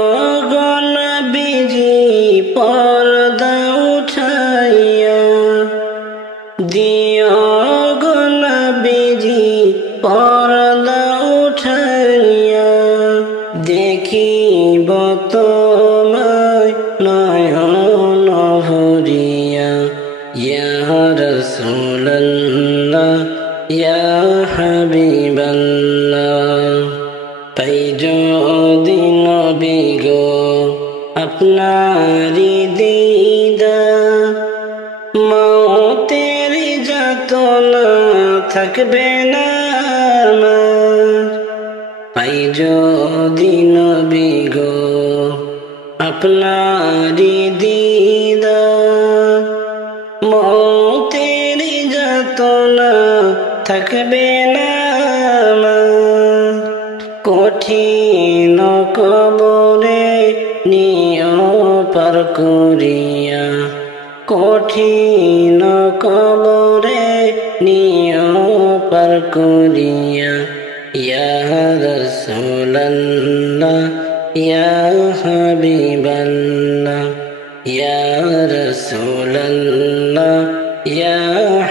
গো নবীজি পর্দা উঠাইয়া দিও গো নবীজি পর্দা উঠাইয়া দেখিব তোমায় নয়ন ভরিয়া ইয়া রাসূলুল্লাহ ইয়া হাবিবাল্লাহ পাই যদি নবী গো আপনারি দিদার মৌতের যাতনা থাকবে না আমার পাই যদি নবী গো আপনারি দিদার মৌতের যাতনা থাকবে না আমার কঠিন কবরে নিয় পার করিয়া কঠিন কবরে নিয় পার করিয়া ইয়া রাসূলুল্লাহ ইয়া হাবিবাল্লাহ ইয়া রাসূলুল্লাহ ইয়া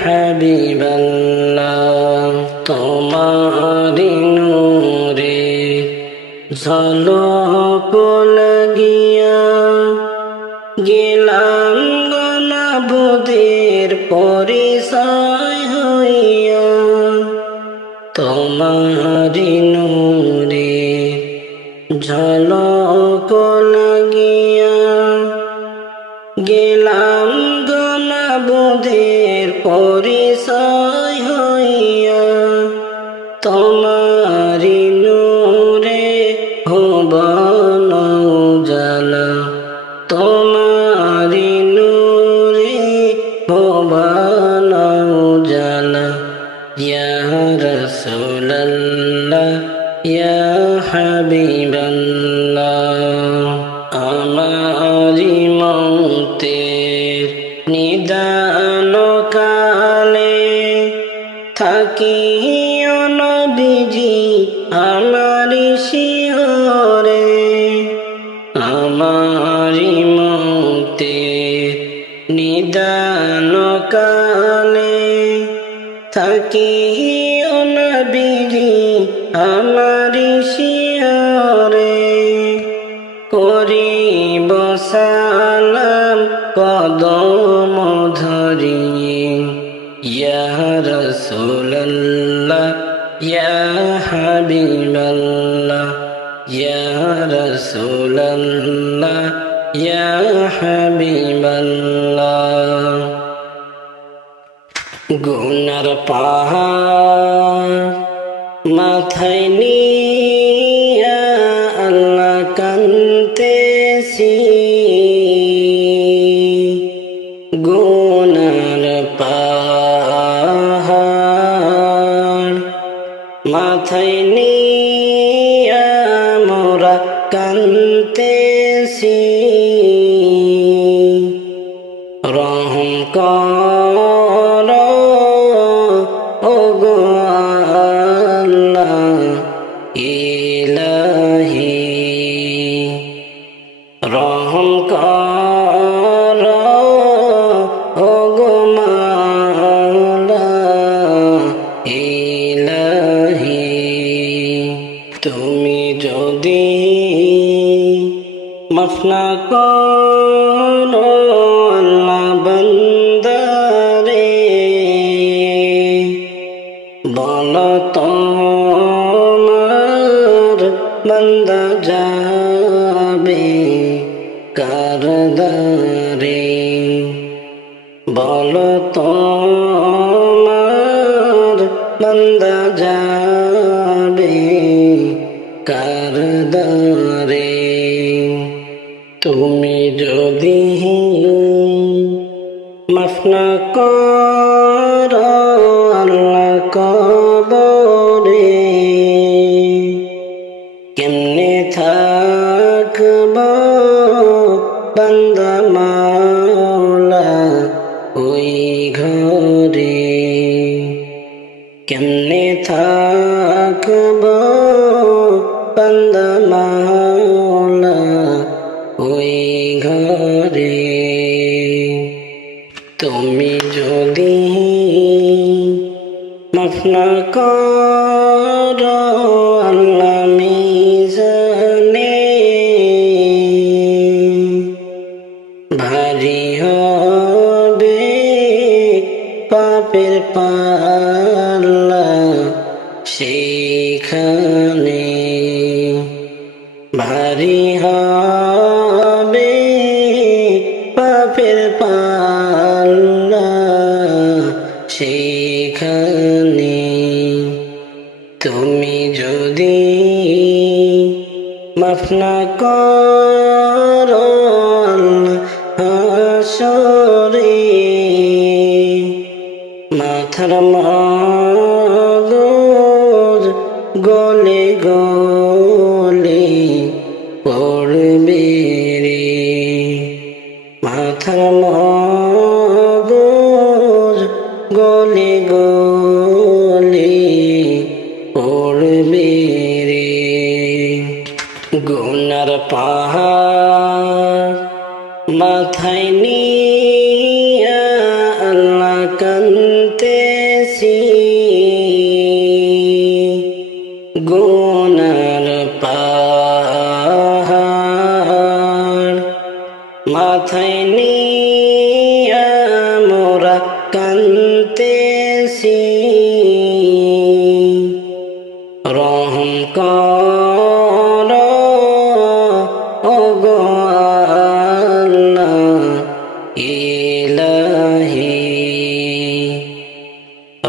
হাবিবাল্লাহ তোমারি নূরে ঝলক লাগিয়া গেলাম গো মাবুদের পরিচয় হইয়া তোমারি নূরে ঝলক লাগিয়া গেলাম গো মাবুদের পরিচয় হইয়া তোমারি নূরে ভুবন উজালা তোমারি নূরে ভুবন উজালা ইয়া রাসূলুল্লাহ ইয়া হাবিবাল্লাহ আমারি মৌতের নিদান কালে থাকিও নবীজি আমারি শিয়রে আমারি মৌতের নিদান কালে থাকিও নবীজি আমারি শিয়রে করিব সালাম কদম ধরিয়ে ইয়া রাসূলুল্লাহ ইয়া হাবিবাল্লাহ ইয়া রাসূলুল্লাহ ইয়া হাবিবাল্লাহ গুনার পাহাড় মাথায় নিয়া আল্লাহ কান্দেছি গুনার পাহাড় মাথায় নিয়া মোরা কান্দেছি রহম কর ওগো আল্লাহ ইলাহি রহম কর আল্লাহ বান্দারে বলো তোমার বান্দা যাবে কার দ্বারে বলো তোমার বান্দা যাবে কার দ্বারে তুমি যদি মাফ না করো আল্লাহ কবরে কেমনে থাকব বান্দা মাওলা ওই ঘরে কেমনে থাকব বান্দা মাওলা ওই ঘরে তুমি যদি মাফ না করো আল্লাহ মিজানে ভারী হবে পাপের পাল্লা সেখানে ভারী হবে পাপের পাল্লা সেখানে তুমি যদি মাফ না করো হাসরে মাথার মগজ গলে গলে পড়বে রে মাথার মগজ গলে গলে পড়বে রে গুনার পাহাড় মাথায় নিয়া আল্লাহ কান্দেছি গুনার পাহাড় মাথায় নিয়া মোরা কান্দেছি রহম করো ওগো আল্লাহ ইলাহি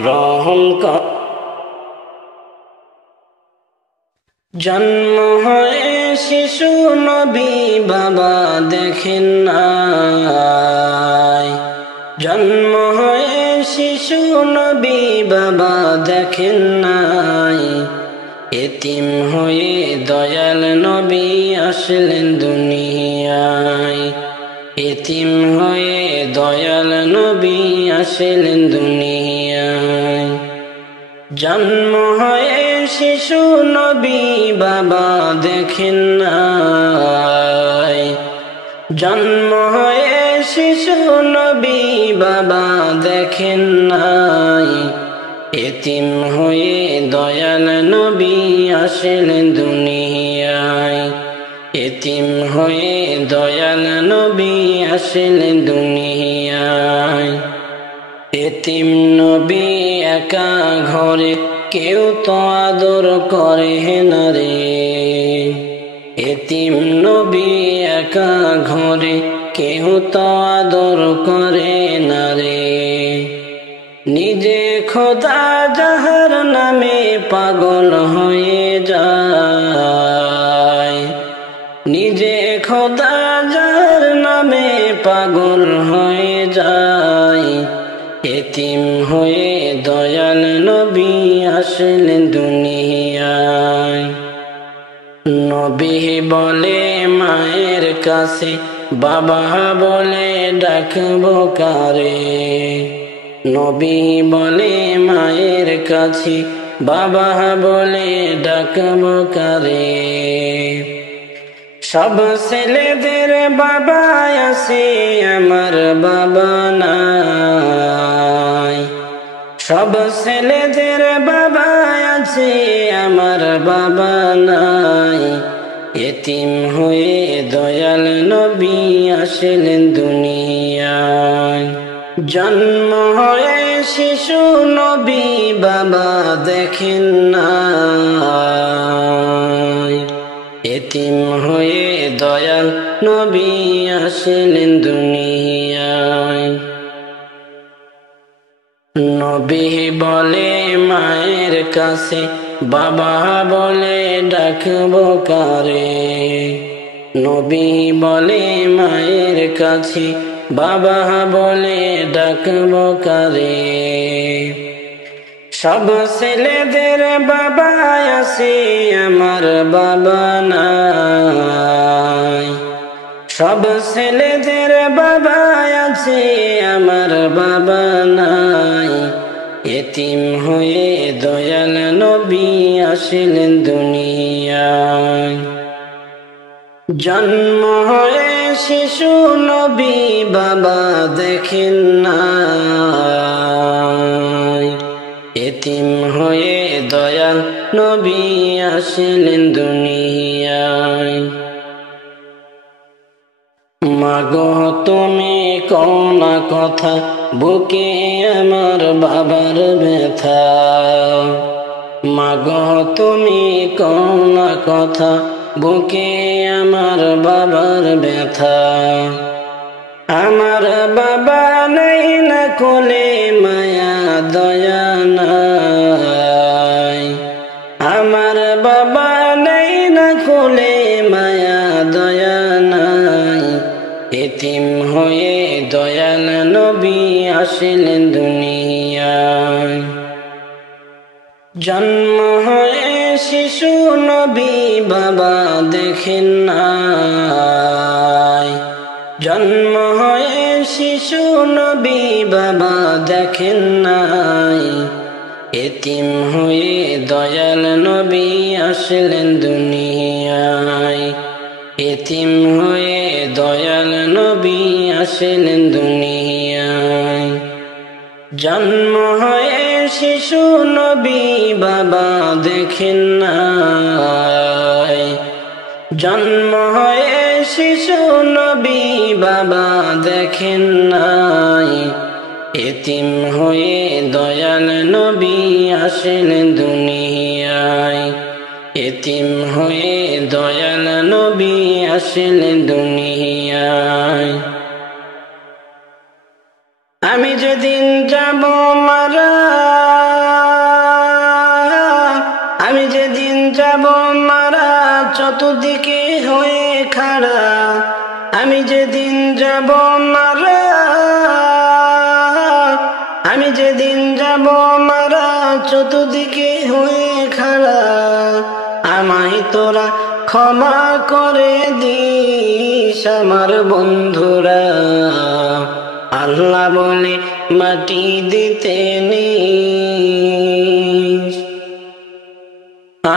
রহম কর জন্ম হয়ে শিশু নবী বাবা দেখেন নাই জন্ম হয়ে শিশু নবী বাবা দেখেন নাই এতিম হয়ে দয়াল নবী আসলেন দুনিয়ায় এতিম হয়ে দয়াল নবী আসলেন দুনিয়ায় জন্ম হয়ে শিশু নবী বাবা দেখেন নাই জন্ম হয়ে শিশু নবী বাবা দেখেন নাই এতিম হয়ে দয়াল নবী আসলেন দুনিয়ায় এতিম হয়ে দয়াল নবী আসলেন দুনিয়ায় এতিম নবী একা ঘরে কেউ তো আদর করে না রে এতিম নবী একা ঘরে কেউ তো আদর করে না রে নিজে খোদা যাহার নামে পাগল হয়ে যায় নিজে খোদা যাহার নামে পাগল হয়ে যায় এতিম হয়ে দয়াল নবী আসলেন দুনিয়ায় নবী বলে মায়ের কাছে বাবা বলে ডাকবো কারে নবী বলে মায়ের কাছে বাবা বলে ডাকবো কারে সব ছেলেদের বাবা আছে আমার বাবা নাই সব ছেলেদের বাবা আছে আমার বাবা নাই এতিম হয়ে দয়াল নবী আসলেন দুনিয়ায়। জন্ম হয়ে শিশু নবী বাবা দেখেন না, এতিম হয়ে দয়াল নবী আসলেন দুনিয়ায়। নবী বলে মায়ের কাছে, বাবা বলে ডাকবো কারে। নবী বলে মায়ের কাছে, বাবা বলে ডাকবো কারে। সব ছেলেদের বাবা আছে, আমার বাবা নাই। সব ছেলেদের বাবা আছে, আমার বাবা নাই। এতিম হয়ে দয়াল নবী আসলেন দুনিয়ায়। জন্ম হয়ে শিশু নবী বাবা দেখেন না, এতিম হয়ে দয়াল নবী আসলেন দুনিয়ায়। মাগো তুমি কোনা কথা, বুকে আমার বাবার ব্যথা। মাগো তুমি কোনা কথা, বুকে আমার বাবার ব্যথা। আমার বাবা নেই না কোলে, মায়া দয়া নাই। আমার বাবা নেই না কোলে, মায়া দয়া নাই। এতিম হয়ে দয়াল নবী আসলেন দুনিয়ায়। জন্ম হয়ে শিশু নবী বাবা দেখেন না, জন্ম হয়ে শিশু নবী বাবা দেখেন নাই। এতিম হয়ে দয়াল নবী আসলেন দুনিয়ায়। এতিম হয়ে দয়াল নবী আসলেন দুনিয়ায়। জন্ম হয়ে শিশু নবী বাবা দেখেন নাই। জন্ম হয়ে শিশু নবী বাবা দেখেন নাই। এতিম হয়ে দয়াল নবী আসলেন দুনিয়ায়। এতিম হয়ে দয়াল নবী আসলেন দুনিয়ায়। আমি যেদিন যাব মারা, আমি যেদিন যাব মারা, চতুর্দিকে হয়ে খাড়া। আমি যেদিন যাব মারা, আমি যেদিন যাব মারা, চতুর্দিকে হয়ে খাড়া। আমায় তোরা ক্ষমা করে দিস আমার বন্ধুরা। আল্লাহ বলে মাটি দিতে নিস,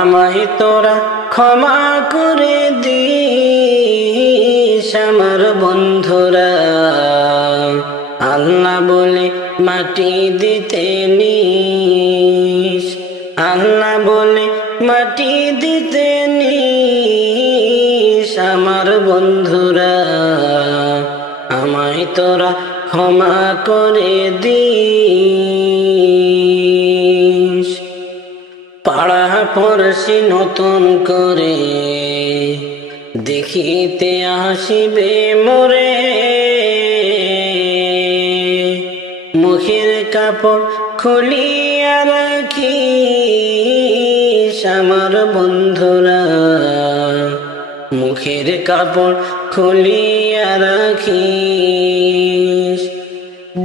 আমায় তোরা ক্ষমা করে দিস আমার বন্ধুরা। আল্লাহ বলে মাটি দিতে নিস, আল্লাহ বলে মাটি দিতে নিস আমার বন্ধুরা। আমায় তোরা ক্ষমা করে দিস। পাড়া পড়শি নতুন করে দেখিতে আসিবে মোরে, মুখের কাপড় খুলিয়া রাখিস আমার বন্ধুরা। মুখের কাপড় খুলিয়া রাখিস।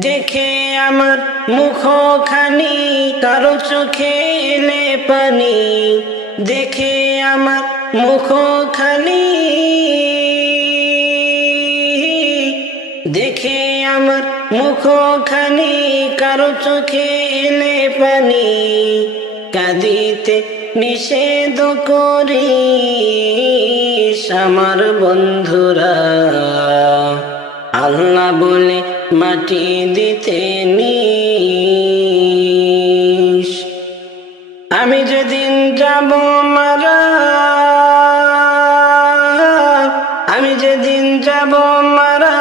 দেখে আমার মুখখানি কারো চোখে এলে পানি। দেখে আমার মুখখানি, দেখে আমার মুখখানি কারো চোখে এলে পানি। কাঁদিতে নিষেধ করিস আমার বন্ধুরা। আল্লাহ বলে মাটি দিতে নিস। আমি যেদিন যাব মারা, আমি যেদিন যাব মারা,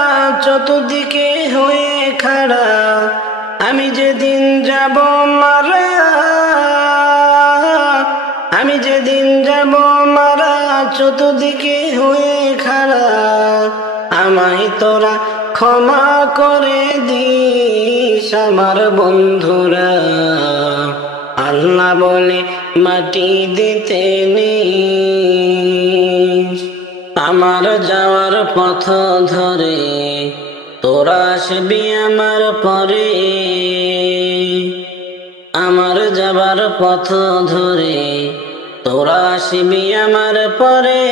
চতুর্দিকে হয়ে খাড়া, আমি যেদিন যাব মারা, আমি যেদিন যাব মারা, চতুর্দিকে হয়ে খাড়া, আমায় তোরা ক্ষমা করে দিস আমার বন্ধুরা। আল্লাহ বলে মাটি দিতে নিস, আমার যাওয়ার পথ ধরে তোরা আসবি আমার পরে, আমার যাবার পথ ধরে তোরা আসবি আমার পরে।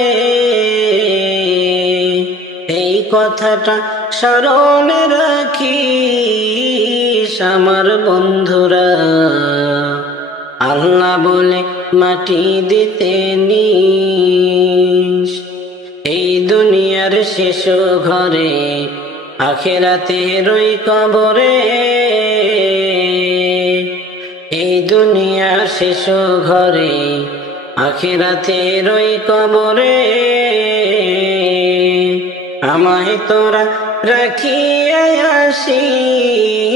এই কথাটা স্মরণে রাখিস আমার বন্ধুরা। আল্লাহ বলে মাটি দিতে নিস, এই দুনিয়ার শেষ ঘরে আখিরাতের ওই কবরে, এই দুনিয়ার শেষ ঘরে আখিরাতের ওই কবরে, আমায় তোরা রাখিয়া আসিস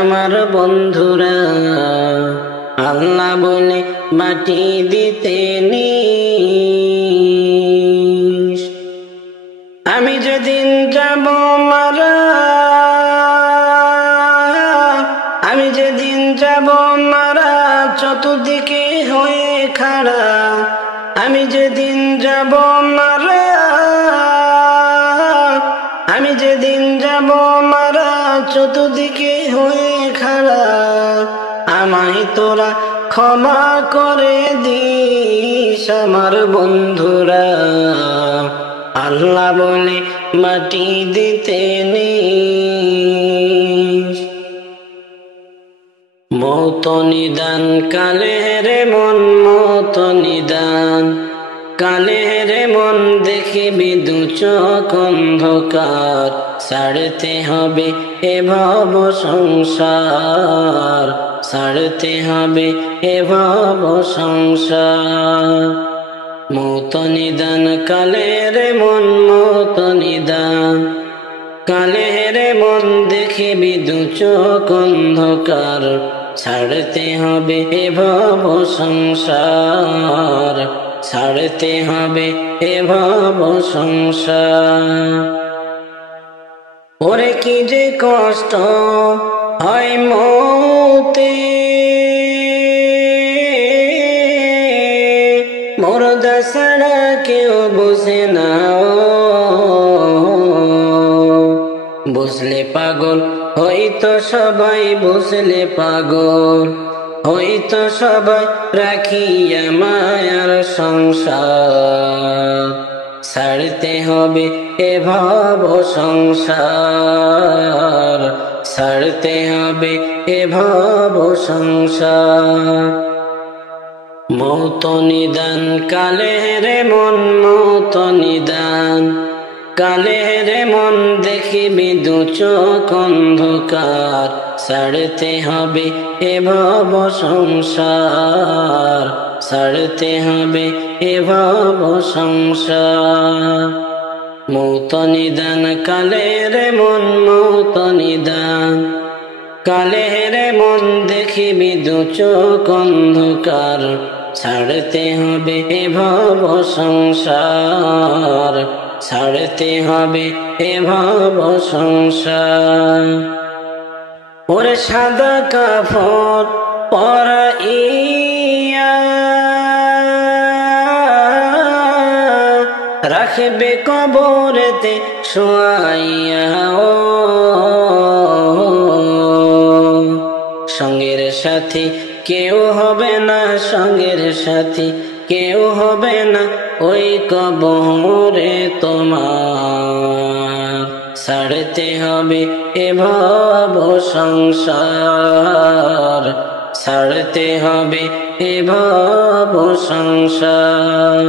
আমার বন্ধুরা। আল্লাহ বলে মাটি দিতে নিস, আমি যেদিন যাব মারা, আমি যেদিন যাব মারা, চতুর্দিকে হয়ে খাড়া, আমি যেদিন যাব মারা, আমি যেদিন যাব মারা, চতুর্দিকে হয়ে খাড়া, আমায় তোরা ক্ষমা করে দিস আমার বন্ধুরা। আল্লাহ বলে মাটি দিতে নিস, মৌত নিদান কালে রে মন, মৌত নিদান কালে রে মন, দেখিবি দু চোখ অন্ধকার, ছাড়তে হবে এ ভব সংসার, ছাড়তে হবে এ ভব সংসার। মৌত নিদান কালে রে মন, মৌত নিদান কালে রে মন, দেখিবি দু চোখ অন্ধকার, ছাড়তে হবে এ ভব সংসার, ছাড়তে হবে এ ভব সংসার। ওরে কি যে কষ্ট হয় মৌতে, মরদা ছাড়া কেউ বুঝে না, বুঝলে পাগল হয়তো সবাই, বুঝলে পাগল হয়তো সবাই, রাখিয়া মায়ার সংসার, ছাড়তে হবে এ ভব সংসার, ছাড়তে হবে এ ভব সংসার। মৌত নিদান কালে রে মন, মৌত নিদান কালে রে মন, দেখিবি দু চোখ অন্ধকার, ছাড়তে হবে এ ভব সংসার, ছাড়তে হবে এ ভব সংসার। মৌত নিদান কালে রে মন, মৌত নিদান কালে রে মন, দেখিবি দু চোখ অন্ধকার, ছাড়তে হবে এ ভব সংসার, ছাড়তে হবে এ ভব সংসার। ওরে সাদা কাপড় পরাইয়া রাখবে কবরেতে শোয়াইয়া, ও সঙ্গের সাথী কেউ হবে না, সঙ্গের সাথী কেউ হবে না ওই কবরে তোমার, ছাড়তে হবে এ ভব সংসার, ছাড়তে হবে এ ভব সংসার।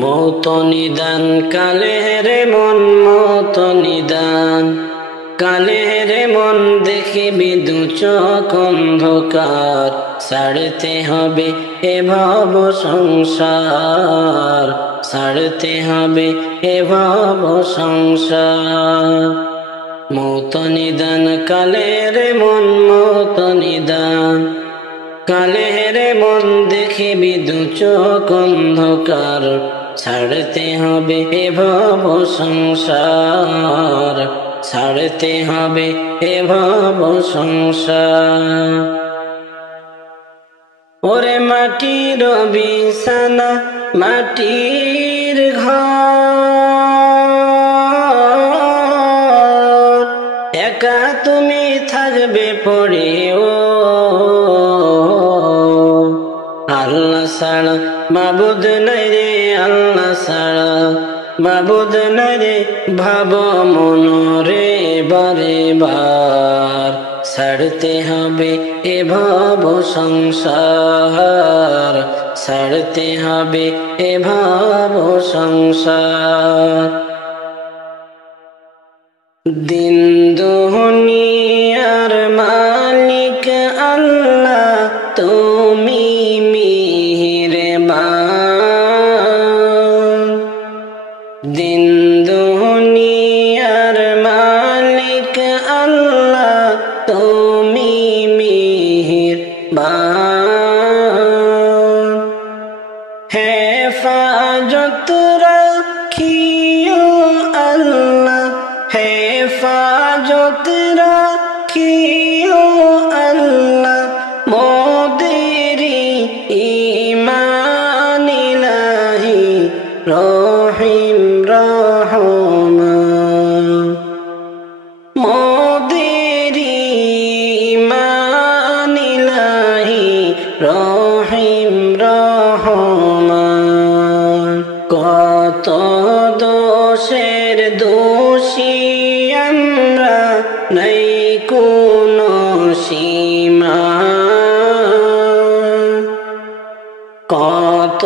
মৌত নিদান কালে রে মন, মৌত নিদান কালে রে মন, দেখিবি দু চোখ অন্ধকার, ছাড়তে হবে এ ভব সংসার, ছাড়তে হবে এ ভব সংসার। মৌত নিদান কালে রে মন, মৌত নিদান কালে রে মন, দেখিবি দু চোখ অন্ধকার। ছাড়তে হবে এ ভব সংসার, ছাড়তে হবে এ ভব সংসার। ওরে মাটির বিছানা মাটির ঘর, একা তুমি থাকবে পড়ে ও আল্লাহ ছাড়া মাবুদ নাই রে, আল্লাহ ছাড়া মাবুদ নাই রে। ভাব মনরে বারে বার, ছাড়তে হবে এ ভব সংসার, ছাড়তে হবে এ ভব সংসার। দিন দুনিয়ার মালিক আল্লাহ, তুমি মেহেরবান। দিন দুনিয়ার মালিক আল্লাহ, তুমি মেহেরবান। হেফাজত রাখিও আল্লাহ, হেফাজত রাখিও আল্লাহ, মোদেরি ঈমান ইলাহি রহিম রহমান। মোদেরি ঈমান ইলাহি রহিম রহমান। কত দোষের দোষী আমরা, নাই কোনো সীমা। কত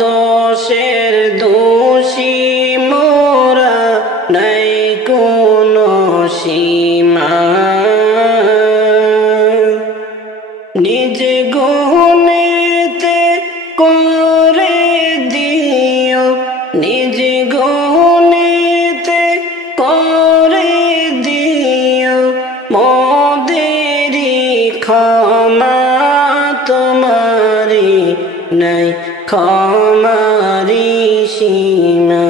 দোষের দোষী মোরা, নাই কোনো সীমা। নিজ গুণেতে করে দিও, নিজ গুণেতে করে দিও মোদেরি ক্ষমা। তোমারি নাই ক্ষমারি সীমা।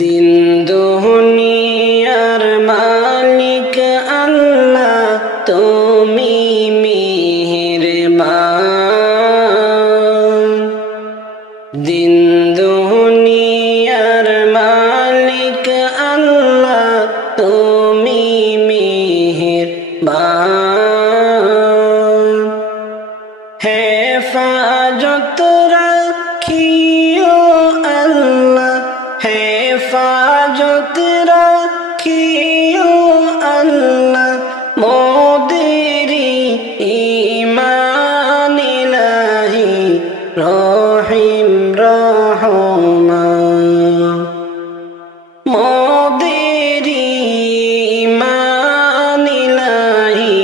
দিন দুনিয়ার মালিক আল্লাহ, তুমি মেহেরবান। দিন দুনিয়ার মালিক আল্লাহ, তুমি মেহেরবান। হেফাজত রাখিও আল্লাহ, হেফাজত রাখিও আল্লাহ, মোদেরি ঈমান ইলাহি রহিম রহমান। মোদেরি ঈমান ইলাহি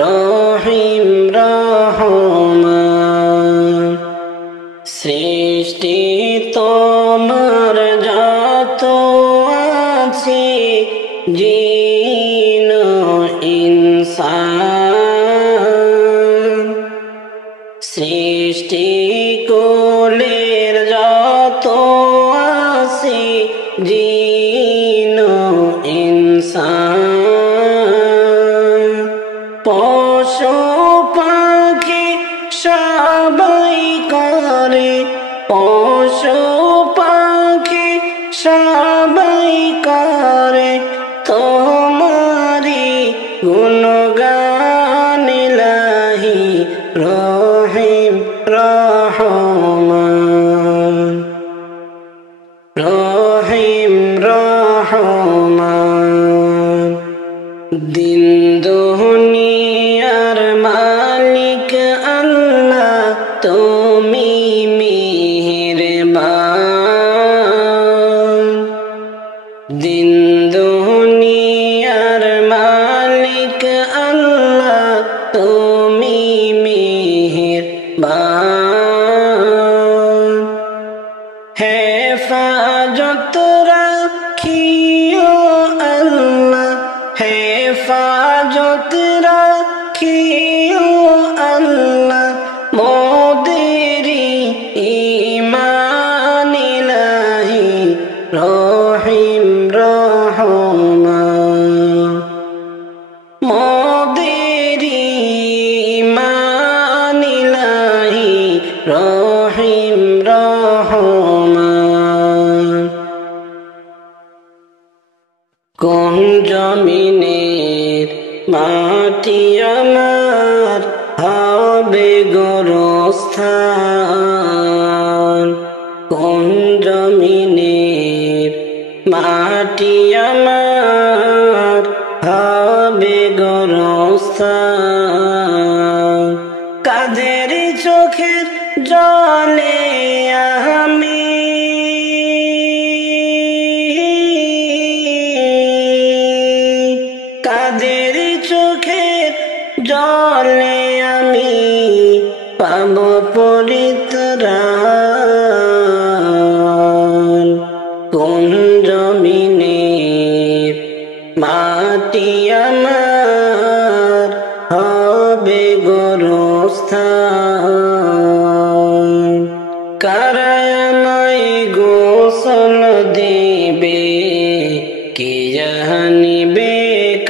রহিম রহমান। সৃষ্টি তোমার যত আছে, জিন ইনসান। সৃষ্টি কোলের যত আছে, জিন ইনসান। পশু পাখি সবাই করে, পশু পাখি সবাই করে তোমারি গুণগান ইলাহি রহিম রহমান। রহিম রহমান। দিন দুনিয়ার মালিক আল্লাহ, তুমি মেহেরবান। দিন দুনিয়ার মালিক আল্লাহ, তুমি মেহেরবান। হেফাজত রাখিও আল্লাহ হেফাজত রাখিও আল্লাহ মোদেরি ঈমান ইলাহি রহিম রহমান মোদেরি ঈমান ইলাহি রহিম রহমান কোন জমিনের মাটি আমার হবে গোরস্থান কোন জমিনের মাটি আমার হবে গোরস্থান কাদের চোখের জলে আমি কাদের চোখের জলে আমি পাব পরিত্রাণ কোন জমিনের মাটি আমার হবে গোরস্থান কারা আমায় গোসল দিবে কে জানিবে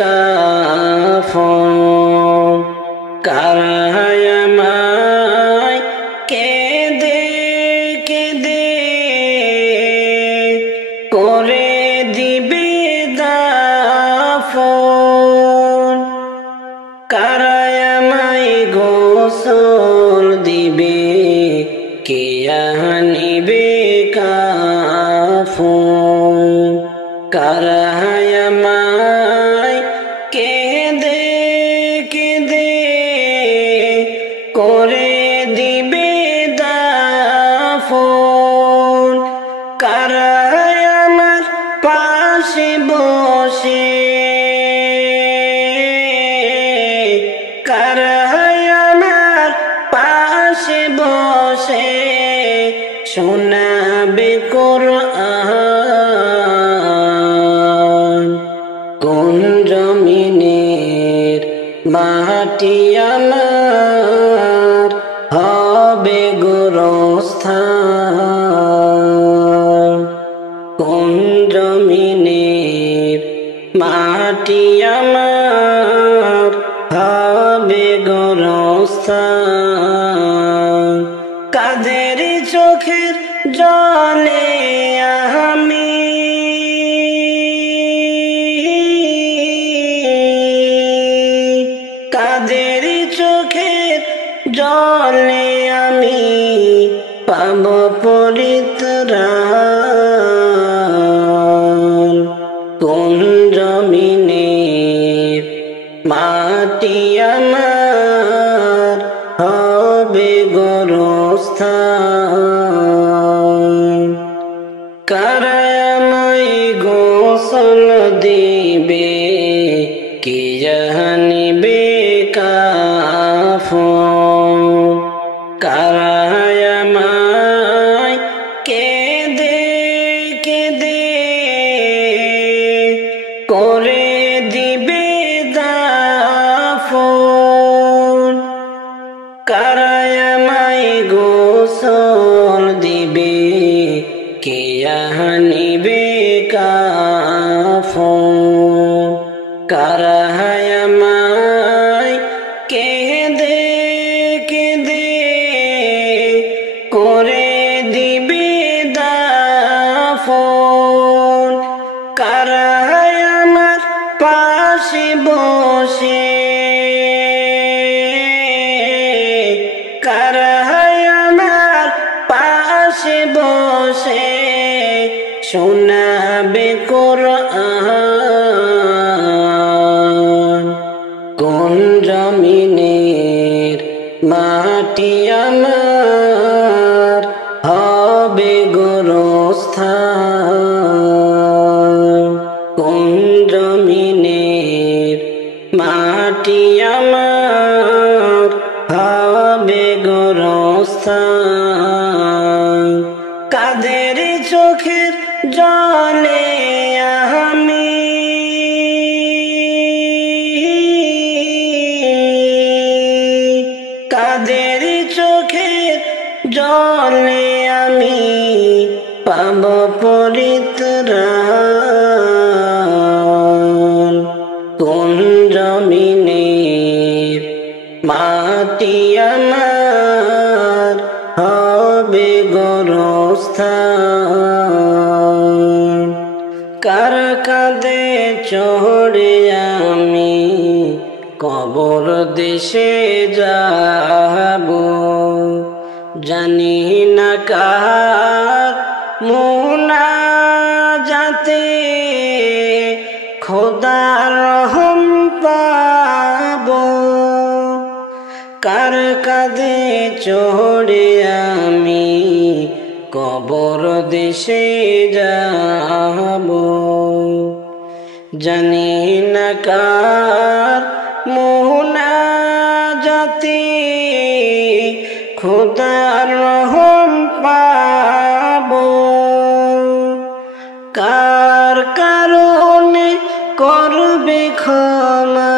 কাফন কারা আমায় কেঁদে কেঁদে করে দিবে দাফন কারা আমায় গোসল দিবে কে আনিবে কাফন কারা আমায় কেঁদে কেঁদে করে দিবে দাফন কারা আমার পাশে বসে কারা আমার পাশে বসে শোনাবে কোরআন কোন জমিনের মাটি আমার হবে গোরস্থান কোন জমিনের মাটি আমার হবে গোরস্থান কাদের চোখের জলে আমি কাদের চোখের জলে আমি পাব পরিত্রাণ কোন জমিনের মাটি আমার হবে গোরস্থান কারা আমায় গোসল দিবে কে জানিবে কাফন কারা আমায় কেঁদে কেঁদে করে দিবে দাফন কারা আমায় গোসল দিবে কে আনিবে কাফন কারা আমায় কেঁদে কেঁদে করে দিবে দাফন কারা আমার পাশে বসে কারা আমার পাশে বসে শোনাবে কোরআন কোন জমিনের মাটি আমার হবে গোরস্থান কোন জমিনের মাটি আমার হবে গোরস্থান কাদের চোখের বিতরান কোন জমিনের মাটি আমার হবে গোরস্থান কার কাঁধে চড়ে আমি কবর দেশে যাব জানি না কার মুনাজাতে খোদার রহম পাব কার কাঁধে চড়ে আমি কবর দেশে যাব জানি না কার মুনাজাতে খোদার রহম পাব কার কারণে করবে ক্ষমা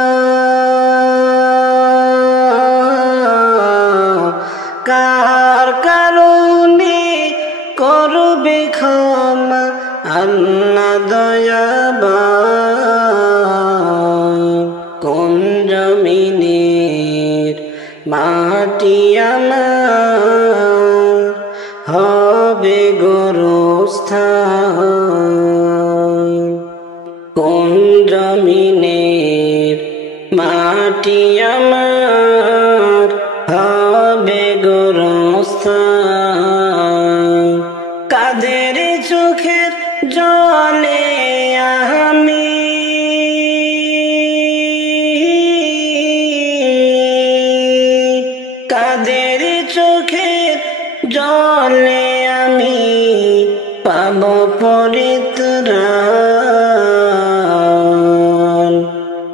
কার কারণে করবে ক্ষমা আল্লাহ দয়াবান কোন জমিনের মাটি আমার হবে গোরস্থান কোন জমিনের মাটি আমার হবে গোরস্থান কাদের চোখের জলে আমি কাদের চোখের জলে আমি পাব পরিত্রাণ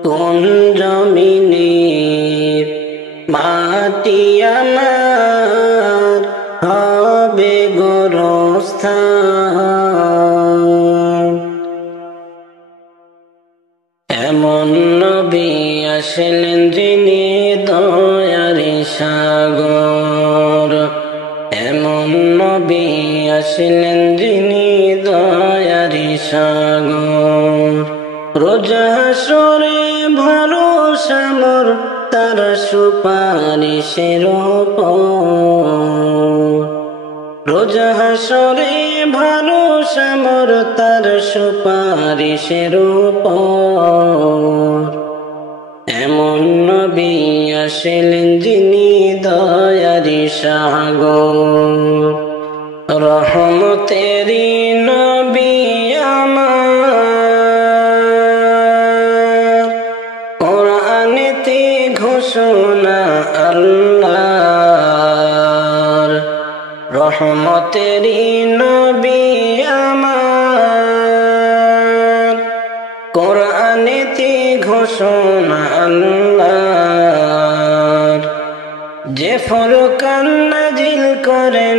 কোন জমিনের মাটি আমার হবে গোরস্থান এমন নবী আসলেন যিনি দয়ার সাগর এমন নবী আসলেন যিনি দয়ার সাগর রোজ হাসরে ভরসা মোর তার সুপারিশের উপর রোজ হাসরে ভরসা মোর তার সুপারিশের উপর এমন নবী আসলেন যিনি দয়ারি সাগর রহমতেরি নবী আমার কোরআনেতে ঘোষণা আল্লাহর রহমতেরি নবী আমার কোরআনেতে ঘোষণা আল্লাহর যে ফুরকান নাজিল করেন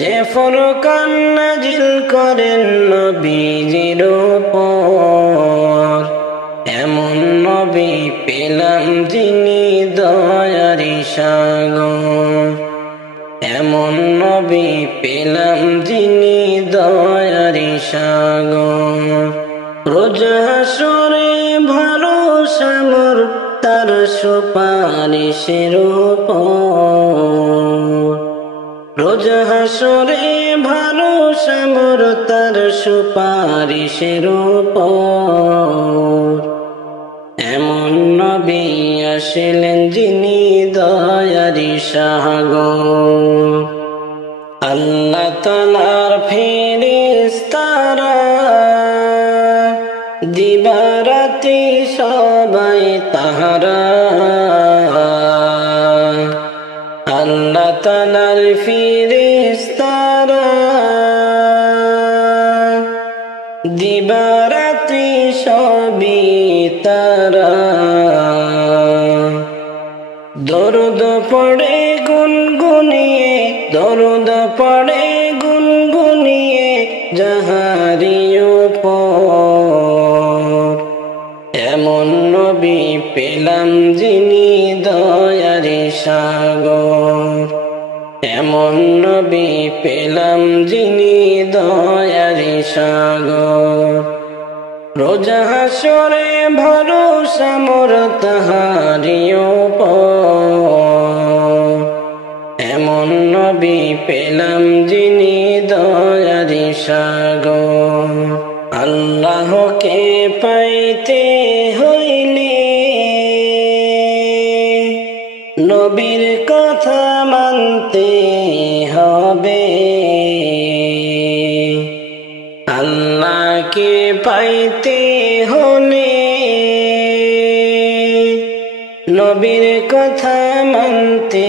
যে ফুরকান নাজিল করেন নবীজির উপর এমন নবী পেলাম যিনি দয়ারি সাগর এমন নবী পেলাম যিনি দয়ারি সাগর রোজ হাসরে ভরসা মোর তার সুপারিশের উপর রোজ হাসরে ভরসা মোর তার সুপারিশের উপর এমন নবী আসলেন যিনি দয়ারি সাগর আল্লাহ তাআলার ফেরেশতারা দিবারাতি সবাই তাহারা আল্লাহ তাআলার ফেরেশতারা দিবারাতি সবই তারা দরুদ পড়ে গুনগুনিয়ে দরুদ পড়ে গুনগুনিয়ে যাহারি উপর এমন নবী পেলাম যিনি দয়ারি সাগর এমন নবী পেলাম যিনি দয়ারি সাগর রোজ হাসরে ভরসা মোর তাহারি উপর এমন নবী পেলাম যিনি দয়ারি সাগর আল্লাহকে পাইতে হইলে নবীর কথা মানতে হবে আল্লাহকে পাইতে হলে নবীর কথা মানতে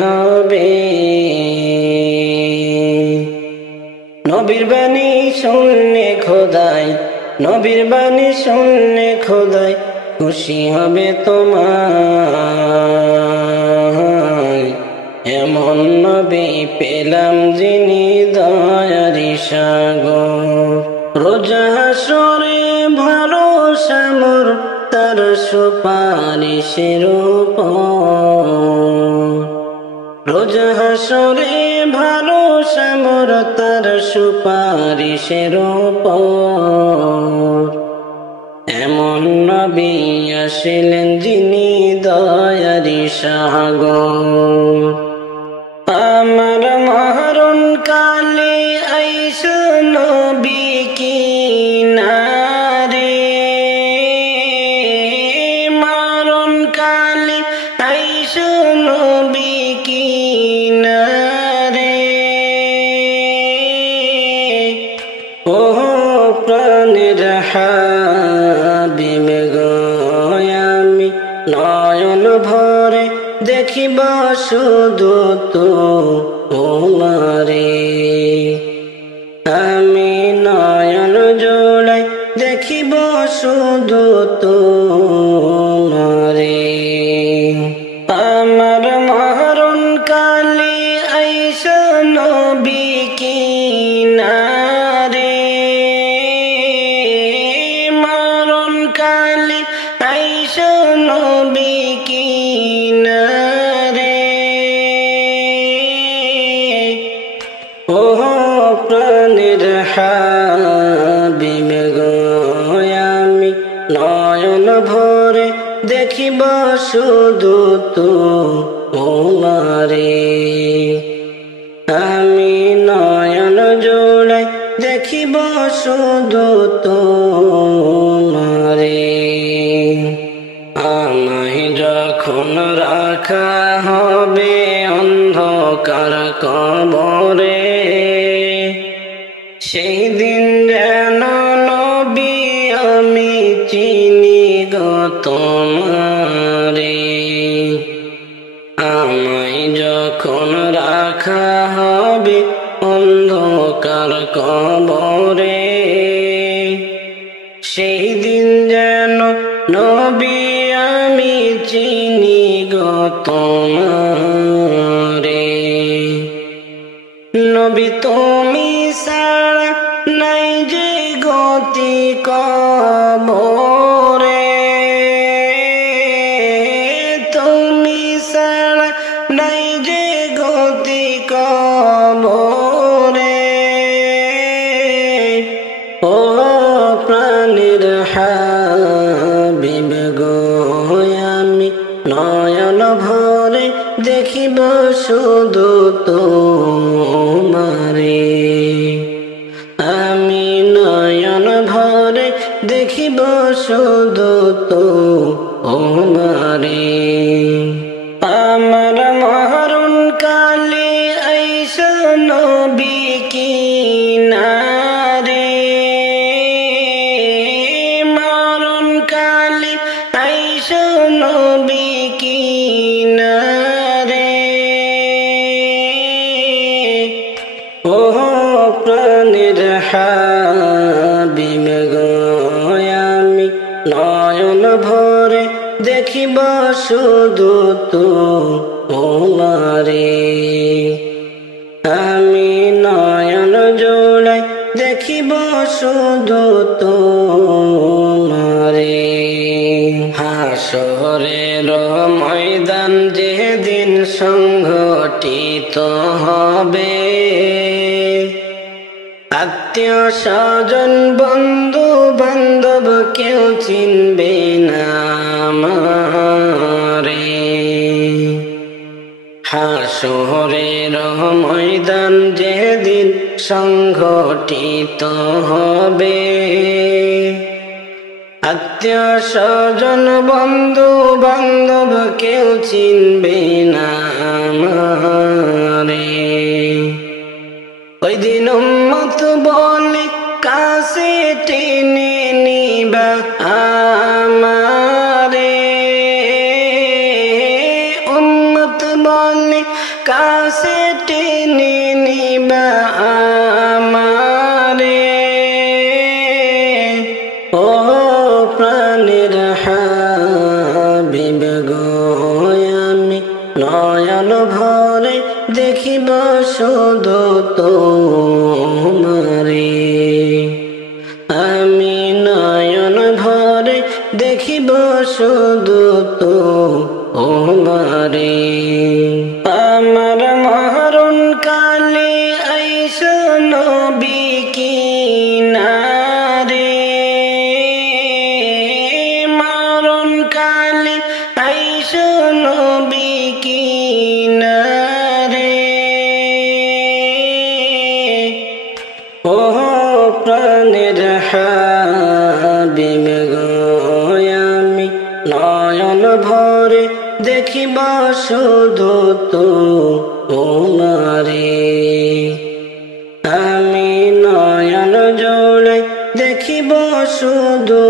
হবে নবীর বাণী শুনলে খোদাই নবীর বাণী শুনলে খোদাই খুশি হবে তোমার এমন নবী পেলাম যিনি দয়ারি সাগর রোজ হাসরে ভরসা মোর তার সুপারিশের উপর রোজ হাসরে ভরসা মোর তার সুপারিশের উপর এমন নবী আসিলেন যিনি দয়ারি সাগর আমার মরণ কালে আইসো নবী কিনারে মরণ কালে আইসো নবী কিনারে ও প্রাণের হাবিব গো আমি নয়ন ভরে দেখিব শুধু তোমারে আমি নয়ন জোড়াই দেখিব শুধু তোমারে আমার মরণ কালে আইসো নবী কিনারে মরণ কালে আইসো নবী কিনারে ও প্রাণের হাবিব গো আমি নয়ন ভরে দেখিব শুধু তোমারে আমি নয়ন জোড়াই দেখিব শুধু তোমারে আমায় যখন রাখা হবে অন্ধকার কবরে সেই দিন যেন নবী আমি চিনি গো তোমারে আমায় যখন রাখা হবে অন্ধকার কবরে সেই দিন যেন নবী আমি চিনি গো তোমারে নবী তুমি ছাড়া নাই যে গতি কবরে তুমি ছাড়া নাই যে গতি কবরে ও প্রাণের হাবিব গো আমি নয়ন ভরে দেখিব শুধু তোমারে আমি নয়ন ভরে দেখিব শুধু তোমারে আমার মরণ কালে আইসো নবী কিনারে মরণ কালে আইসো নবী কিনারে ও প্রাণের হাবিব গো আমি নয়ন ভরে দেখিব শুধু তোমারে আমি নয়ন জোড়াই দেখিব শুধু তোমারে হাসরের ময়দান যেদিন সংঘটিত হবে আত্মীয় স্বজন বন্ধু বান্ধব কেউ চিনবে না আমারে। হাসরের ময়দান যেদিন সংঘটিত হবে, আত্মীয় স্বজন বন্ধু বান্ধব কেউ চিনবে না আমারে। ওই দিন উম্মত বলে কাছে টেনে নিবা আমারে, উম্মত বলে কাছে টেনে নিবা আমারে। ও প্রাণের হাবিব গো, আমি নয়ন ভরে দেখিব শুধু তোমারে, আমি নয়ন ভরে দেখিব শুধু তোমারে। আমার মরণ কালে আইসো নবী কিনারে, মরণ কালে আইসো নবী কিনারে। ও প্রাণের হাবিব গো, আমি নয়ন ভরে দেখিব শুধু তোমারে, আমি নয়ন জোড়ে দেখিব শুধু